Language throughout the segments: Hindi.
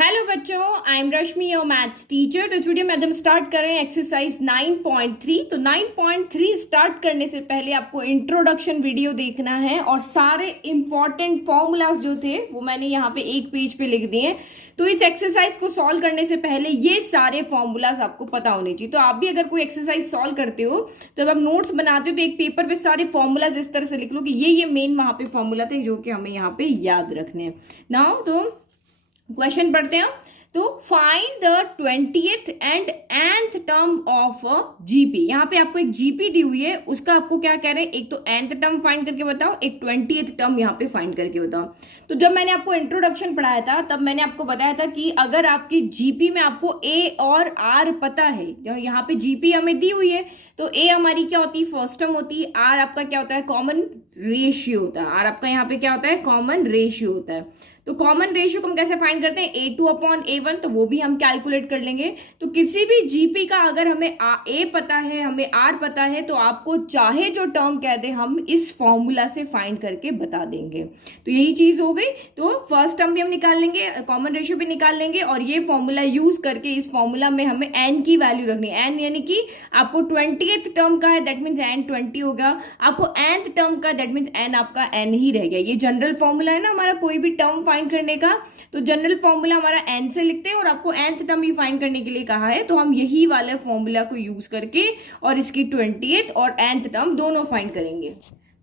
हेलो बच्चों, I am Rashmi your maths teacher. तो स्टूडियो में हम स्टार्ट कर रहे हैं एक्सरसाइज 9.3। तो 9.3 स्टार्ट करने से पहले आपको इंट्रोडक्शन वीडियो देखना है और सारे इंपॉर्टेंट फॉर्मूलाज जो थे वो मैंने यहाँ पे एक पेज पे लिख दिए हैं। तो इस एक्सरसाइज को सॉल्व करने से पहले ये सारे फॉर्मूलाज आपको पता होने चाहिए। तो आप भी अगर कोई एक्सरसाइज सॉल्व करते हो तो जब आप नोट्स बनाते हो तो एक पेपर पे सारे फॉर्मूलाज इस तरह से लिख लो कि ये मेन वहां पे फॉर्मूला थे जो कि हमें यहाँ पे याद रखने हैं। नाउ तो क्वेश्चन पढ़ते हैं। तो find the 20th and nth term of GP. यहाँ पे आपको एक जीपी दी हुई है, उसका आपको क्या कह रहे हैं, एक तो nth टर्म फाइंड करके बताओ, एक 20th टर्म यहाँ पे फाइंड करके बताओ। तो जब मैंने आपको इंट्रोडक्शन पढ़ाया था तब मैंने आपको बताया था कि अगर आपकी जीपी में आपको ए और आर पता है, जो यहाँ पे जीपी हमें दी हुई है, तो ए हमारी क्या होती है, फर्स्ट टर्म होती है, आर आपका क्या होता है, कॉमन रेशियो होता है। आर आपका यहाँ पे क्या होता है, कॉमन रेशियो होता है। तो कॉमन रेशियो को हम कैसे फाइंड करते हैं, A2 अपॉन A1, तो वो भी हम कैलकुलेट कर लेंगे। तो किसी भी जीपी का अगर हमें ए पता है, हमें आर पता है, तो आपको चाहे जो टर्म कह दे हम इस फॉर्मूला से फाइंड करके बता देंगे। तो यही चीज हो गई। तो फर्स्ट टर्म भी हम निकाल लेंगे, कॉमन रेशियो भी निकाल लेंगे, और ये फॉर्मूला यूज करके इस फॉर्मूला में हमें एन की वैल्यू रखनी है। एन यानी कि आपको 20th टर्म का है, दैट मीन्स एन 20 होगा। आपको nth टर्म का, दैट मीन्स एन आपका एन ही रह गया। ये जनरल फॉर्मूला है ना हमारा, कोई भी टर्म फाइंड करने का, तो जनरल फॉर्मूला हमारा एन से लिखते हैं और आपको nth टर्म ही फाइंड करने के लिए कहा है, तो हम यही वाले फॉर्मूला को यूज करके और इसकी 20th और nth टर्म दोनों फाइंड करेंगे।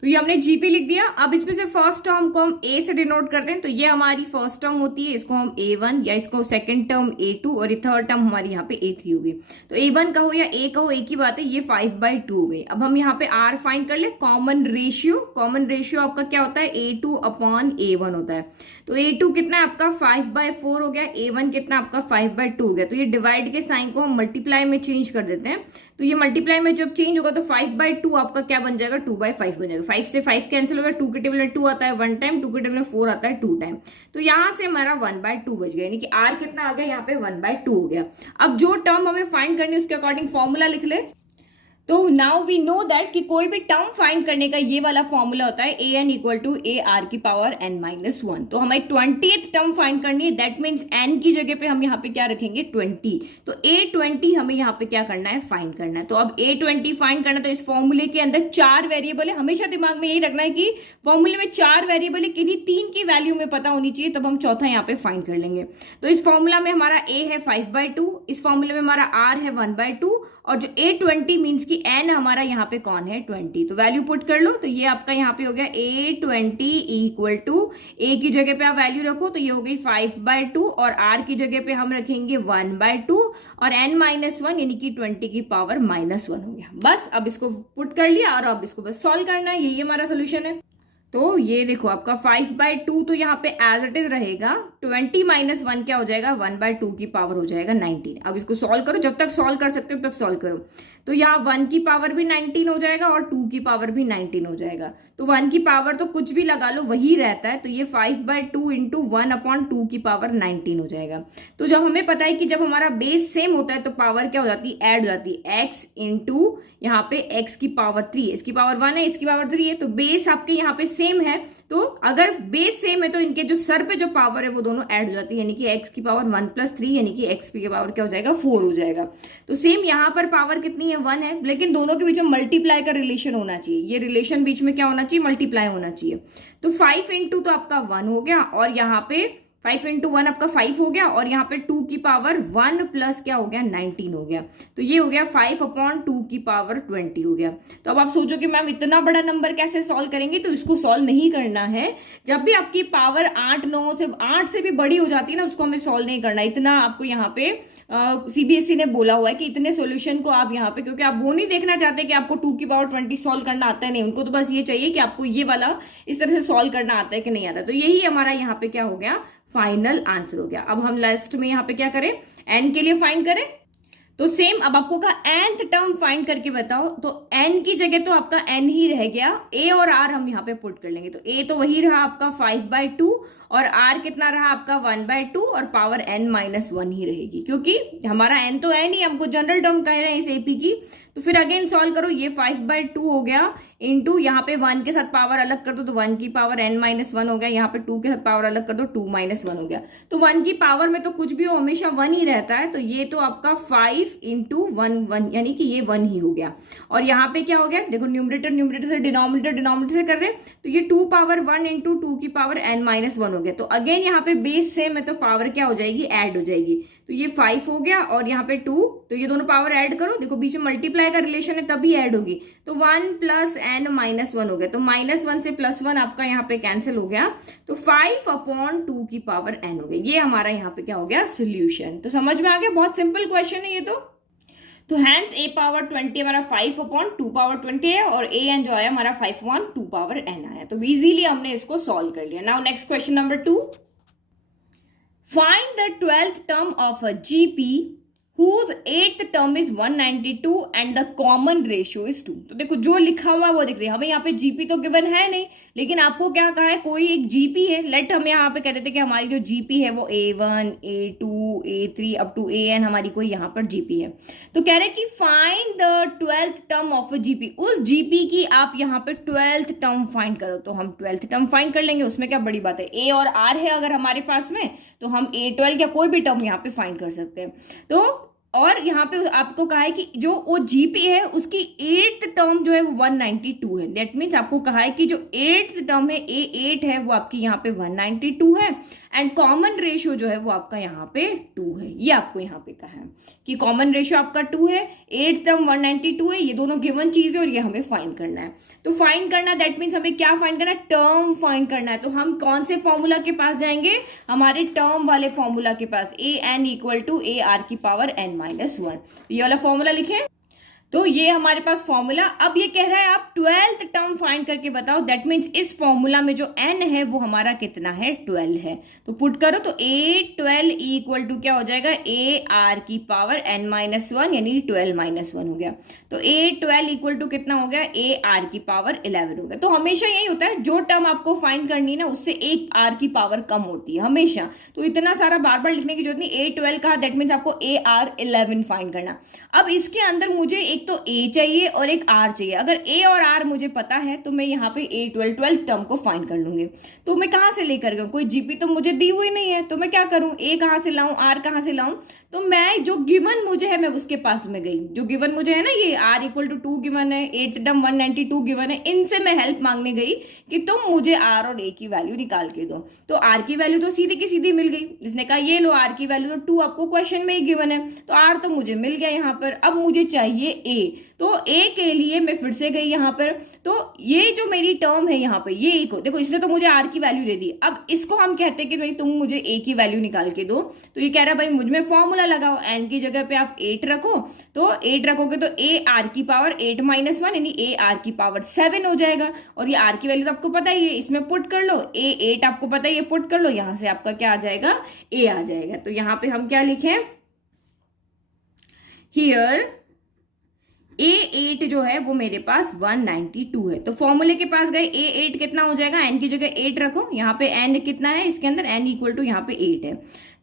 तो ये हमने जीपी लिख दिया। अब इसमें से फर्स्ट टर्म को हम ए से डिनोट करते हैं, तो ये हमारी फर्स्ट टर्म होती है, इसको हम A1 या इसको सेकंड टर्म A2 और ये थर्ड टर्म हमारी यहाँ पे A3 होगी। तो A1 का हो या A का हो एक ही बात है, ये 5/2 हो गई। अब हम यहाँ पे R फाइंड कर ले, कॉमन रेशियो। कॉमन रेशियो आपका क्या होता है, A2 अपॉन A1 होता है। तो A2 कितना आपका 5/4 हो गया, A1 कितना आपका 5/2 हो गया। तो ये डिवाइड के साइन को हम मल्टीप्लाई में चेंज कर देते हैं। तो ये मल्टीप्लाई में जब चेंज होगा तो 5/2 आपका क्या बन जाएगा, 2/5 बन जाएगा। 5 से 5 कैंसिल होगा, 2 के टेबल में 2 आता है 1 टाइम, 2 के टेबल में 4 आता है 2 टाइम। तो यहां से हमारा 1/2 बच गया, यानी कि R कितना आ गया, यहाँ पे 1/2 हो गया। अब जो टर्म हमें फाइंड करनी है उसके अकॉर्डिंग फॉर्मूला लिख ले। तो नाउ वी नो दैट कि कोई भी टर्म फाइंड करने का ये वाला फॉर्मूला होता है an equal to A R की पावर n-1। तो हमें 20th टर्म फाइंड करनी है, दैट मीन्स n की जगह पे हम यहाँ पे क्या रखेंगे, 20। तो a20 हमें यहाँ पे क्या करना है, फाइंड करना है। तो अब a20 फाइंड करना है, तो इस फॉर्मूले के अंदर 4 वेरिएबल है। हमेशा दिमाग में यही रखना है कि फॉर्मूले में 4 वेरिएबल है, किन्हीं 3 की वैल्यू में पता होनी चाहिए, तब हम चौथा यहाँ पे फाइंड कर लेंगे। तो इस फॉर्मूला में हमारा a है 5/2, इस फॉर्मूले में हमारा r है 1/2, और जो a20 मीन्स की n हमारा यहाँ पे कौन है, 20। तो वैल्यू पुट कर लो, तो ये आपका यहाँ पे हो गया a20 इक्वल टू, a की जगह पे आप वैल्यू रखो, तो ये हो गई 5/2, और r की जगह पे हम रखेंगे 1/2, और n-1 यानी कि 20 की पावर -1 हो गया। बस अब इसको पुट कर लिया और अब इसको बस सॉल्व करना है, यही हमारा सोल्यूशन है। तो ये देखो आपका 5/2 तो यहाँ पे एज इट इज रहेगा, 20 - 1 क्या हो जाएगा, 1/2 की पावर हो जाएगा 19। अब इसको सॉल्व करो, जब तक सॉल्व कर सकते हो तब तक सॉल्व करो। तो यहाँ 1 की पावर भी 19 हो जाएगा और 2 की पावर भी 19 हो जाएगा। तो 1 की पावर तो कुछ भी लगा लो वही रहता है, तो ये 5/2 इंटू 1/2 की पावर 19 हो जाएगा। तो जब हमें पता है कि जब हमारा बेस सेम होता है तो पावर क्या हो जाती है, ऐड हो जाती है। x इंटू यहाँ पे x की पावर 3, इसकी पावर 1 है, इसकी पावर 3 है, तो बेस आपके यहाँ पे सेम है। तो अगर बेस सेम है तो इनके जो सर पे जो पावर है वो दोनों ऐड हो जाती है, यानी कि x की पावर 1 + 3 यानी कि x की पावर क्या हो जाएगा, 4 हो जाएगा। तो सेम यहाँ पर पावर कितनी है, 1 है, लेकिन दोनों के बीच में मल्टीप्लाई का रिलेशन होना चाहिए। ये रिलेशन बीच में क्या होना चाहिए, मल्टीप्लाई होना चाहिए। तो 5 इंटू तो आपका 1 हो गया, और यहाँ पे 5 इंटू 1 आपका 5 हो गया, और यहाँ पे 2 की पावर 1 प्लस क्या हो गया, 19 हो गया। तो ये हो गया 5/2 की पावर 20 हो गया। तो अब आप सोचो कि मैम इतना बड़ा नंबर कैसे सॉल्व करेंगे, तो इसको सॉल्व नहीं करना है। जब भी आपकी पावर 8 से भी बड़ी हो जाती है ना, उसको हमें सॉल्व नहीं करना। इतना आपको यहाँ पे सीबीएसई ने बोला हुआ है कि इतने सॉल्यूशन को आप यहाँ पे, क्योंकि आप वो नहीं देखना चाहते कि आपको 2 की पावर 20 सॉल्व करना आता है, नहीं, उनको तो बस ये चाहिए कि आपको ये वाला इस तरह से सॉल्व करना आता है कि नहीं आता। तो यही हमारा यहाँ पे क्या हो गया, फाइनल आंसर हो गया। अब हम लास्ट में यहाँ पे क्या करें, n के लिए फाइंड करें। तो सेम अब आपको कहा nth टर्म फाइंड करके बताओ, तो n की जगह तो आपका n ही रह गया, a और r हम यहाँ पे पुट कर लेंगे। तो a तो वही रहा आपका 5/2, और r कितना रहा आपका 1/2 और पावर n-1 ही रहेगी, क्योंकि हमारा n तो है नहीं, हमको जनरल टर्म कह रहे हैं इस AP की। तो फिर अगेन सॉल्व करो, ये 5/2 हो गया इंटू यहाँ पे 1 के साथ पावर अलग कर दो तो 1 की पावर n-1 हो गया, यहाँ पे 2 के साथ पावर अलग कर दो 2-1 हो गया। तो 1 की पावर में तो कुछ भी हो हमेशा 1 ही रहता है, तो ये तो आपका 5 × 1 यानी कि ये 1 ही हो गया। और यहाँ पे क्या हो गया, देखो न्यूमरेटर से डिनोमिनेटर से कर रहे हैं, तो ये 2 पावर 1 इंटू 2 की पावर n-1 हो गया। तो अगेन यहाँ पे बेस सेम है तो पावर क्या हो जाएगी, ऐड हो जाएगी। तो ये 5 हो गया और यहाँ पे 2, तो ये दोनों पावर ऐड करो, देखो बीच में मल्टीप्लाई का रिलेशन है तभी ऐड होगी, तो 1 + n-1 हो गया। तो -1 से +1 आपका यहाँ पे कैंसिल हो गया, तो 5/2 की पावर n हो गया। ये हमारा यहाँ पे क्या हो गया, सोल्यूशन। तो समझ में आ गया, बहुत सिंपल क्वेश्चन है ये तो हैंस a पावर 20 हमारा 5/2 पावर 20 है और a n जो आया हमारा 5/2 पावर n आया। तो इजीली हमने इसको सॉल्व कर लिया। Now next question number 2, find the 12th term of a GP whose 8th term is 192 and the common ratio is 2। तो देखो जो लिखा हुआ वो दिख रही है हमें, यहाँ पे GP तो गिवन है नहीं, लेकिन आपको क्या कहा है, कोई एक GP है। लेट हम यहाँ पे कहते थे कि हमारी जो GP है वो A1 A2 A3 up to AN हमारी कोई यहाँ पर GP है। तो कह रहे कि find the 12th term of a GP, उस GP की आप यहाँ पे 12th टर्म फाइंड करो। तो हम 12th टर्म फाइंड कर लेंगे, उसमें क्या बड़ी बात है, A और R है अगर हमारे पास में, तो हम A12 या कोई भी टर्म यहाँ पे फाइंड कर सकते हैं। तो और यहाँ पे आपको कहा है कि जो वो GP है उसकी 8th टर्म जो है वो 192 है। दैट मीन्स आपको कहा है कि जो 8th टर्म है A8 है वो आपकी यहाँ पे 192 है एंड कॉमन रेशियो जो है वो आपका यहाँ पे 2 है। ये आपको यहाँ पे कहा है कि कॉमन रेशियो आपका 2 है, 8th टर्म 192 है, ये दोनों गिवन चीज है और ये हमें फाइंड करना है। तो फाइंड करना दैट मीन्स हमें क्या फाइंड करना है, टर्म फाइंड करना है। तो हम कौन से फॉर्मूला के पास जाएंगे, हमारे टर्म वाले फॉर्मूला के पास, AN = AR की पावर n-1। ये वाला फॉर्मूला लिखें। तो ये हमारे पास फॉर्मूला। अब ये कह रहा है आप 12th टर्म फाइंड करके बताओ। दैट मीन्स इस फॉर्मूला में जो n है वो हमारा कितना है, 12 है। तो पुट करो, तो A12 = क्या हो जाएगा, AR की पावर n-1 यानी 12-1 हो गया। तो A12 = कितना हो गया, AR की पावर 11 हो गया। तो हमेशा यही होता है, जो टर्म आपको फाइंड करनी है ना उससे एक R की पावर कम होती है हमेशा। तो इतना सारा बार बार लिखने की जरूरत नहीं। A12 कहा दैट मीन्स आपको AR11 फाइंड करना। अब इसके अंदर मुझे एक तो A चाहिए और एक R चाहिए। अगर A और R मुझे पता है तो मैं यहाँ पे A12 टर्म को फाइंड कर लूंगी। तो मैं कहाँ से लेकर गई, कोई GP तो मुझे दी हुई नहीं है, तो मैं क्या करूँ, A कहाँ से लाऊं, R कहाँ से लाऊं। तो मैं जो गिवन मुझे है मैं उसके पास में गई, जो गिवन मुझे है ना, ये R = 2 गिवन है, 8th टर्म 192 गिवन है, इनसे मैं हेल्प मांगने गई कि तुम मुझे R और A की वैल्यू निकाल के दो। तो R की वैल्यू तो सीधी की सीधी मिल गई। इसने कहा ये लो R की वैल्यू तो 2 आपको क्वेश्चन में ही गिवन है, तो R तो मुझे मिल गया यहाँ पर। अब मुझे चाहिए A, तो A के लिए मैं फिर से गई यहाँ पर। तो ये जो मेरी टर्म है यहाँ पे, ये A को देखो, इसने तो मुझे R की वैल्यू दे दी। अब इसको हम कहते हैं कि भाई तुम मुझे A की वैल्यू निकाल के दो। तो ये कह रहा है भाई मुझ में फॉर्मूला लगाओ, n की जगह पे आप 8 रखो। तो 8 रखोगे तो AR की पावर 8-1 यानी AR की पावर 7 हो जाएगा। और ये R की वैल्यू तो आपको पता ही है, इसमें पुट कर लो। A8 आपको पता ही है, पुट कर लो, यहाँ से आपका क्या आ जाएगा, A आ जाएगा। तो यहाँ पे हम क्या लिखें, हियर A8 जो है वो मेरे पास 192 है। तो फॉर्मूले के पास गए, A8 कितना हो जाएगा, n की जगह 8 रखो, यहाँ पे n कितना है इसके अंदर, n = यहाँ पे 8 है।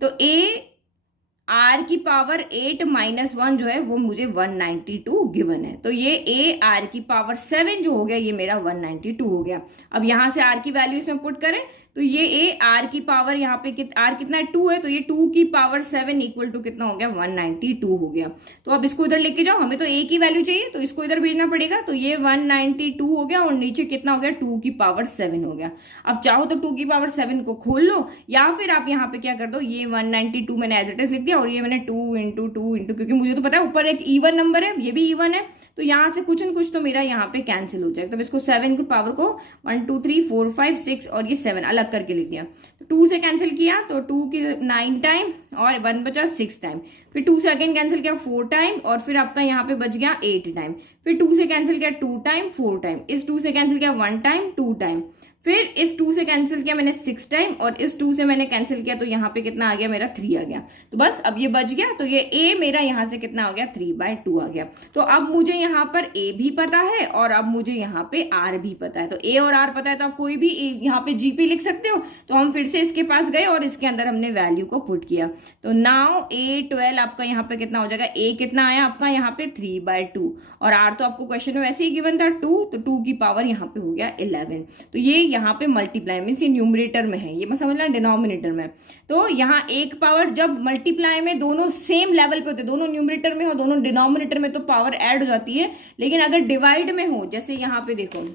तो AR की पावर 8-1 जो है वो मुझे 192 गिवन है। तो ये AR की पावर 7 जो हो गया ये मेरा 192 हो गया। अब यहाँ से R की वैल्यू इसमें पुट करें तो ये AR की पावर यहाँ पे R कितना है, 2 है, तो ये 2 की पावर 7 = कितना हो गया, 192 हो गया। तो अब इसको इधर लेके जाओ, हमें तो A की वैल्यू चाहिए तो इसको इधर भेजना पड़ेगा। तो ये 192 हो गया और नीचे कितना हो गया, 2 की पावर 7 हो गया। अब चाहो तो 2 की पावर 7 को खोल लो, या फिर आप यहाँ पे क्या कर दो, ये 192 मैंने एज इट इज लिख दिया और ये मैंने 2 × क्योंकि मुझे तो पता है ऊपर एक इवन नंबर है, ये भी इवन है, तो यहाँ से कुछ न कुछ तो मेरा यहाँ पे कैंसिल हो जाएगा। तब इसको 7 की पावर को 1 2 3 4 5 6 और ये 7 अलग करके लिख दिया। तो 2 से कैंसिल किया तो 2 की 9 टाइम और 1 बचा 6 टाइम, फिर 2 से अगेन कैंसिल किया 4 टाइम और फिर आपका यहाँ पे बच गया 8 टाइम, फिर 2 से कैंसिल किया 2 टाइम 4 टाइम, इस 2 से कैंसिल किया 1 टाइम 2 टाइम, फिर इस 2 से कैंसिल किया मैंने 6 टाइम, और इस 2 से मैंने कैंसिल किया तो यहाँ पे कितना आ गया मेरा 3 आ गया। तो बस अब ये बच गया, तो ये a मेरा यहाँ से कितना हो गया 3/2 आ गया। तो अब मुझे यहाँ पर a भी पता है और अब मुझे यहाँ पे r भी पता है। तो a और r पता है तो आप कोई भी यहाँ पे gp लिख सकते हो। तो हम फिर से इसके पास गए और इसके अंदर हमने वैल्यू को पुट किया। तो नाउ a12 आपका यहाँ पे कितना हो जाएगा, a कितना आया आपका यहाँ पे 3/2, और r तो आपको क्वेश्चन में वैसे ही गिवन था 2, तो 2 की पावर यहाँ पे हो गया 11। तो ये यहाँ पे मल्टीप्लाई मीन्स ये न्यूमरेटर में है, ये मैं समझ ला डिनोमिनेटर में। तो यहाँ एक पावर जब मल्टीप्लाई में दोनों सेम लेवल पे होते हैं, दोनों न्यूमरेटर में हो दोनों डिनोमिनेटर में, तो पावर ऐड हो जाती है। लेकिन अगर डिवाइड में हो, जैसे यहाँ पे देखो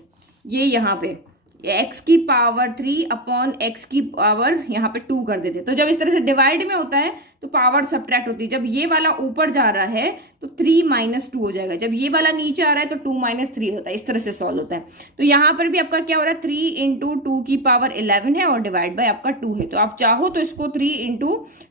ये यहाँ पे x की पावर 3 अपॉन x की पावर यहाँ पे 2 कर देते, तो जब इस तरह से डिवाइड में होता है तो पावर सब्ट्रैक्ट होती है। जब ये वाला ऊपर जा रहा है तो 3 - 2 हो जाएगा, जब ये वाला नीचे आ रहा है तो 2 - 3 होता है। इस तरह से सॉल्व होता है। तो यहाँ पर भी आपका क्या हो रहा है, 3 × 2 की पावर 11 है और डिवाइड बाय आपका 2 है। तो आप चाहो तो इसको 3 ×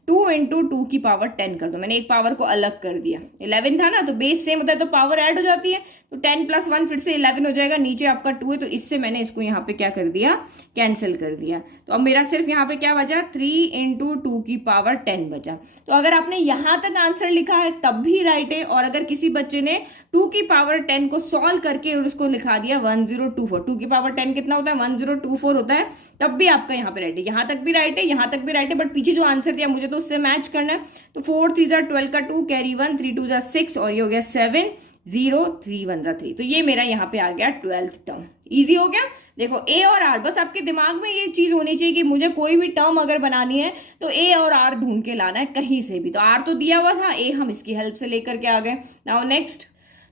2 × 2 की पावर 10 कर दो। मैंने एक पावर को अलग कर दिया, 11 था ना, तो बेस सेम होता है तो पावर ऐड हो जाती है। तो 10 + 1 फिर से 11 हो जाएगा, नीचे आपका 2 है, तो इससे मैंने इसको यहाँ पे क्या कर दिया, कैंसिल कर दिया। तो अब मेरा सिर्फ यहाँ पे क्या बचा, 3 × 2 की पावर 10 बचा। तो अगर आपने यहां तक आंसर लिखा है तब भी राइट है, और अगर किसी बच्चे ने 2 की पावर 10 को सॉल्व करके और उसको लिखा दिया 1024, 2 की पावर 10 कितना होता है 1024 होता है, तब भी आपका यहाँ पे राइट है। यहां तक भी राइट है, यहां तक भी राइट है, बट पीछे जो आंसर दिया मुझे तो उससे मैच करना है। तो 4 3 12 का 2 कैरी 1, 3 2 6, और ये हो गया 7 0 3 1 3। तो ये मेरा यहाँ पे आ गया 12th टर्म। इजी हो गया। देखो a और r, बस आपके दिमाग में ये चीज होनी चाहिए कि मुझे कोई भी टर्म अगर बनानी है तो a और r ढूंढ के लाना है कहीं से भी। तो r तो दिया हुआ था, a हम इसकी हेल्प से लेकर के आ गए। नाउ नेक्स्ट,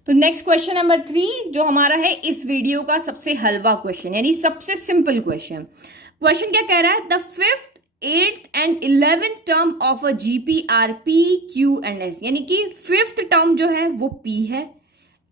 तो नेक्स्ट क्वेश्चन नंबर 3 जो हमारा है इस वीडियो का सबसे हलवा क्वेश्चन, यानी सबसे सिंपल क्वेश्चन। क्वेश्चन क्या कह रहा है, the 5th 8th and 11th term of a GP are p q and s, यानी कि 5th टर्म जो है वो p है,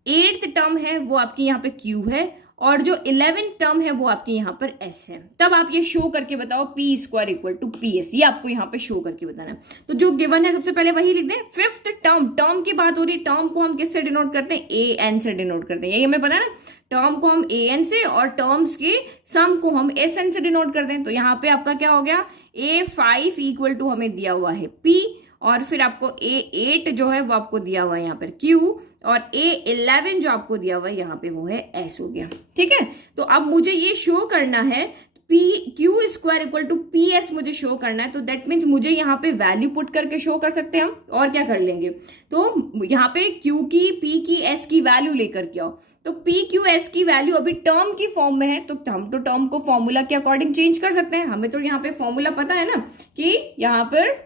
8th टर्म है वो आपकी यहाँ पे q है, और जो 11th टर्म है वो आपके यहाँ पर s है। तब आप ये शो करके बताओ p² = ps, ये आपको यहाँ पे शो करके बताना है। तो जो गिवन है सबसे पहले वही लिख दें। 5th टर्म, टर्म की बात हो रही है, टर्म को हम किससे डिनोट करते हैं, an से डिनोट करते हैं, यही हमें पता है ना। टर्म को हम an से और टर्म्स के सम को हम sn से डिनोट करते हैं। तो यहाँ पे आपका क्या हो गया, a5 = हमें दिया हुआ है p, और फिर आपको a8 जो है वो आपको दिया हुआ है यहाँ पर q, और a11 जो आपको दिया हुआ है यहाँ पे वो है s हो गया। ठीक है, तो अब मुझे ये शो करना है q² = ps मुझे शो करना है। तो दैट मीन्स मुझे यहाँ पे वैल्यू पुट करके शो कर सकते हैं हम, और क्या कर लेंगे, तो यहाँ पे q की, p की, s की वैल्यू लेकर के आओ। तो p q s की वैल्यू अभी टर्म की फॉर्म में है, तो हम तो टर्म को फॉर्मूला के अकॉर्डिंग चेंज कर सकते हैं। हमें तो यहाँ पे फॉर्मूला पता है ना कि यहाँ पर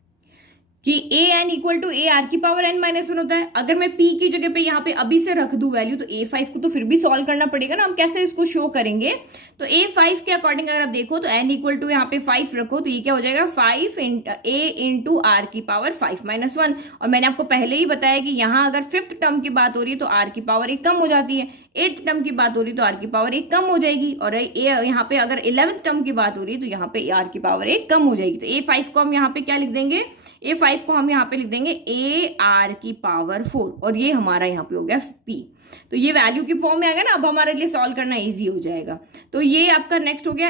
कि an = a r की पावर n - 1 होता है। अगर मैं p की जगह पे यहाँ पे अभी से रख दूं वैल्यू, तो a5 को तो फिर भी सॉल्व करना पड़ेगा ना, हम कैसे इसको शो करेंगे। तो a5 के अकॉर्डिंग अगर आप देखो तो n = यहाँ पे 5 रखो, तो ये क्या हो जाएगा 5 a × r की पावर 5 - 1। और मैंने आपको पहले ही बताया कि यहाँ अगर 5th टर्म की बात हो रही है तो r की पावर 1 कम हो जाती है, 8th टर्म की बात हो रही है तो r की पावर 1 कम हो जाएगी, और यहाँ पे अगर 11th टर्म की बात हो रही है तो यहाँ पे r की पावर 1 कम हो जाएगी। तो a5 को हम यहाँ पे क्या लिख देंगे, a5 को हम यहाँ पे लिख देंगे ar की पावर 4, और ये हमारा यहाँ पे हो गया p। तो ये वैल्यू की फॉर्म में आ गया ना, अब हमारे लिए सॉल्व करना इजी हो जाएगा। तो ये आपका नेक्स्ट हो गया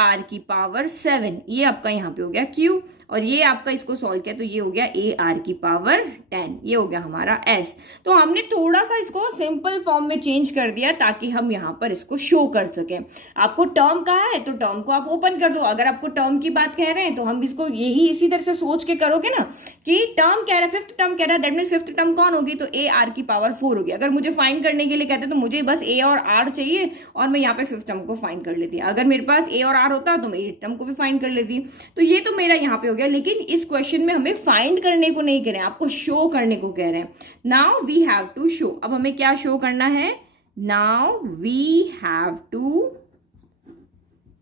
ar की पावर 7, ये आपका यहाँ पे हो गया q, और ये आपका इसको सॉल्व किया तो ये हो गया ar की पावर 10, ये हो गया हमारा s। तो हमने थोड़ा सा इसको सिंपल फॉर्म में चेंज कर दिया ताकि हम यहाँ पर इसको शो कर सकें। आपको टर्म कहा है तो टर्म को आप ओपन कर दो, अगर आपको टर्म की बात कह रहे हैं तो हम इसको यही इसी तरह से सोच के करोगे ना कि टर्म कह रहा है 5th टर्म कह रहा है, दैट मीन्स 5th टर्म कौन होगी, तो ar की पावर 4 होगी। अगर मुझे फाइंड करने के लिए कहते तो मुझे बस a और r चाहिए और मैं यहाँ पे 5th टर्म को फाइंड कर लेती। अगर मेरे पास a और r होता तो मैं 8th टर्म को भी फाइंड कर लेती। तो ये तो मेरा यहाँ पे हो गया, लेकिन इस क्वेश्चन में हमें फाइंड करने को नहीं कह रहे हैं, आपको शो करने को कह रहे हैं। Now we have to show, अब हमें क्या शो करना है, now we have to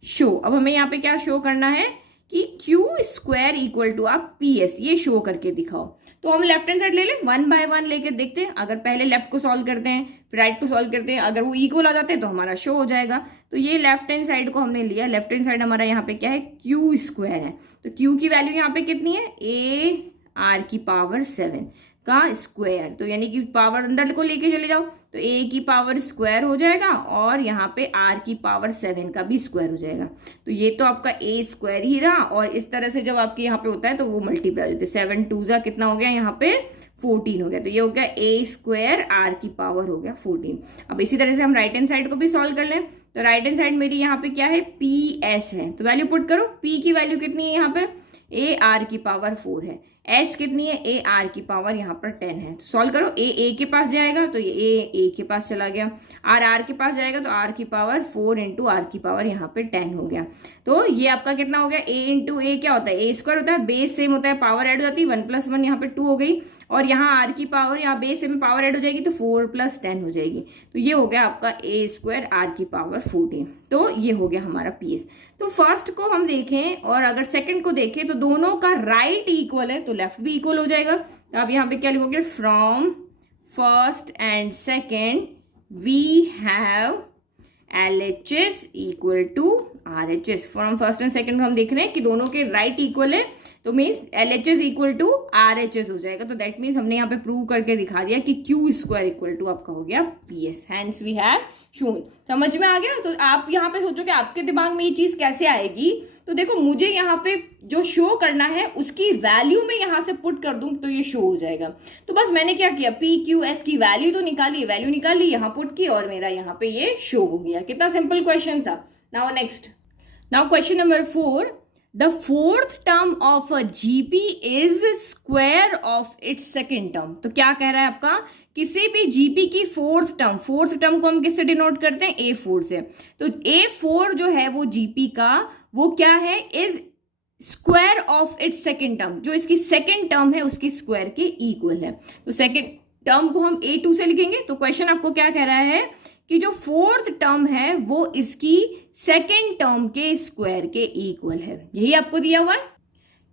show, अब हमें यहाँ पे क्या शो करना है कि q² = ps, ये शो करके दिखाओ। तो हम लेफ्ट हैंड साइड ले लें, 1 बाय 1 लेके देखते हैं। अगर पहले लेफ्ट को सॉल्व करते हैं फिर राइट को सॉल्व करते हैं, अगर वो इक्वल आ जाते हैं तो हमारा शो हो जाएगा। तो ये लेफ्ट हैंड साइड को हमने लिया, लेफ्ट हैंड साइड हमारा यहाँ पे क्या है, q² है। तो q की वैल्यू यहाँ पे कितनी है, ar की पावर 7। का स्क्वायर, तो यानी कि पावर अंदर को लेके चले जाओ तो a की पावर स्क्वायर हो जाएगा और यहाँ पे r की पावर 7 का भी स्क्वायर हो जाएगा। तो ये तो आपका a स्क्वायर ही रहा, और इस तरह से जब आपके यहाँ पे होता है तो वो मल्टीप्लाई होते हैं। 7 2 कितना हो गया यहाँ पे 14 हो गया, तो ये हो गया a स्क्वायर r की पावर हो गया 14। अब इसी तरह से हम राइट हैंड साइड को भी सॉल्व कर लें, तो राइट हैंड साइड मेरी यहाँ पे क्या है ps है, तो वैल्यू पुट करो। p की वैल्यू कितनी है यहाँ पे a r की पावर 4 है, s कितनी है a r की पावर यहाँ पर 10 है। तो सॉल्व करो, a के पास जाएगा तो ये a के पास चला गया, r के पास जाएगा तो r की पावर 4 इंटू आर की पावर यहाँ पे 10 हो गया। तो ये आपका कितना हो गया a इंटू a क्या होता है a स्क्वायर होता है, बेस सेम होता है, पावर ऐड हो जाती है 1 + 1 यहाँ पे 2 हो गई, और यहाँ r की पावर यहाँ बेस में पावर ऐड हो जाएगी तो 4 + 10 हो जाएगी। तो ये हो गया आपका a स्क्वायर r की पावर 14। तो ये हो गया हमारा PS। तो फर्स्ट को हम देखें और अगर सेकंड को देखें तो दोनों का राइट इक्वल है तो लेफ्ट भी इक्वल हो जाएगा। तो आप यहाँ पे क्या लिखोगे, from first and second we have LHS equal to RHS। From first and second हम देख रहे हैं कि दोनों के राइट इक्वल है, तो means LHS equal to RHS हो जाएगा। तो दैट मीन्स हमने यहाँ पे प्रूव करके दिखा दिया कि Q स्क्वायर इक्वल टू आपका हो गया PS, hence we have shown. समझ में आ गया? तो आप यहाँ पे सोचो कि आपके दिमाग में ये चीज कैसे आएगी। तो देखो मुझे यहाँ पे जो शो करना है उसकी वैल्यू में यहाँ से पुट कर दूं तो ये शो हो जाएगा। तो बस मैंने क्या किया, PQS की वैल्यू तो निकाली, वैल्यू निकाली, यहाँ पुट की और मेरा यहाँ पे ये शो हो गया। कितना सिंपल क्वेश्चन था। Now next, now question number 4, the fourth term of a GP is square of its second term. तो क्या कह रहा है आपका, किसी भी GP की फोर्थ टर्म को हम किससे डिनोट करते हैं, A4 से। तो A4 जो है वो GP का वो क्या है, is square of its second term, जो इसकी सेकेंड टर्म है उसकी स्क्वायर के इक्वल है। तो सेकेंड टर्म को हम A2 से लिखेंगे। तो क्वेश्चन आपको क्या कह रहा है कि जो फोर्थ टर्म है वो इसकी सेकेंड टर्म के स्क्वायर के इक्वल है, यही आपको दिया हुआ है।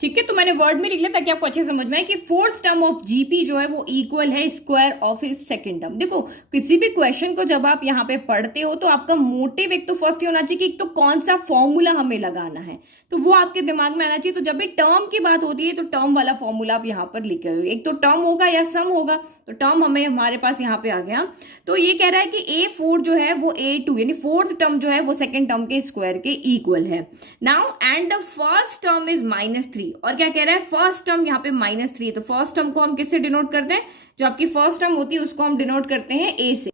ठीक है, तो मैंने वर्ड में लिख लिया ताकि आपको अच्छे समझ में आए कि फोर्थ टर्म ऑफ GP जो है वो इक्वल है स्क्वायर ऑफ इस सेकंड टर्म। देखो किसी भी क्वेश्चन को जब आप यहाँ पे पढ़ते हो तो आपका मोटिव एक तो फर्स्ट ही होना चाहिए कि एक तो कौन सा फॉर्मूला हमें लगाना है, तो वो आपके दिमाग में आना चाहिए। तो जब भी टर्म की बात होती है तो टर्म वाला फॉर्मूला आप यहाँ पर लिखे हो, एक तो टर्म होगा या सम होगा। तो टर्म हमारे पास यहाँ पे आ गया। तो ये कह रहा है कि A4 जो है वो A2 यानी फोर्थ टर्म जो है वो सेकंड टर्म के स्क्वायर के इक्वल है। Now and the first term is -3, और क्या कह रहा है, फर्स्ट टर्म यहाँ पे -3। तो फर्स्ट टर्म को हम किससे डिनोट करते हैं, जो आपकी फर्स्ट टर्म होती है उसको हम डिनोट करते हैं A से।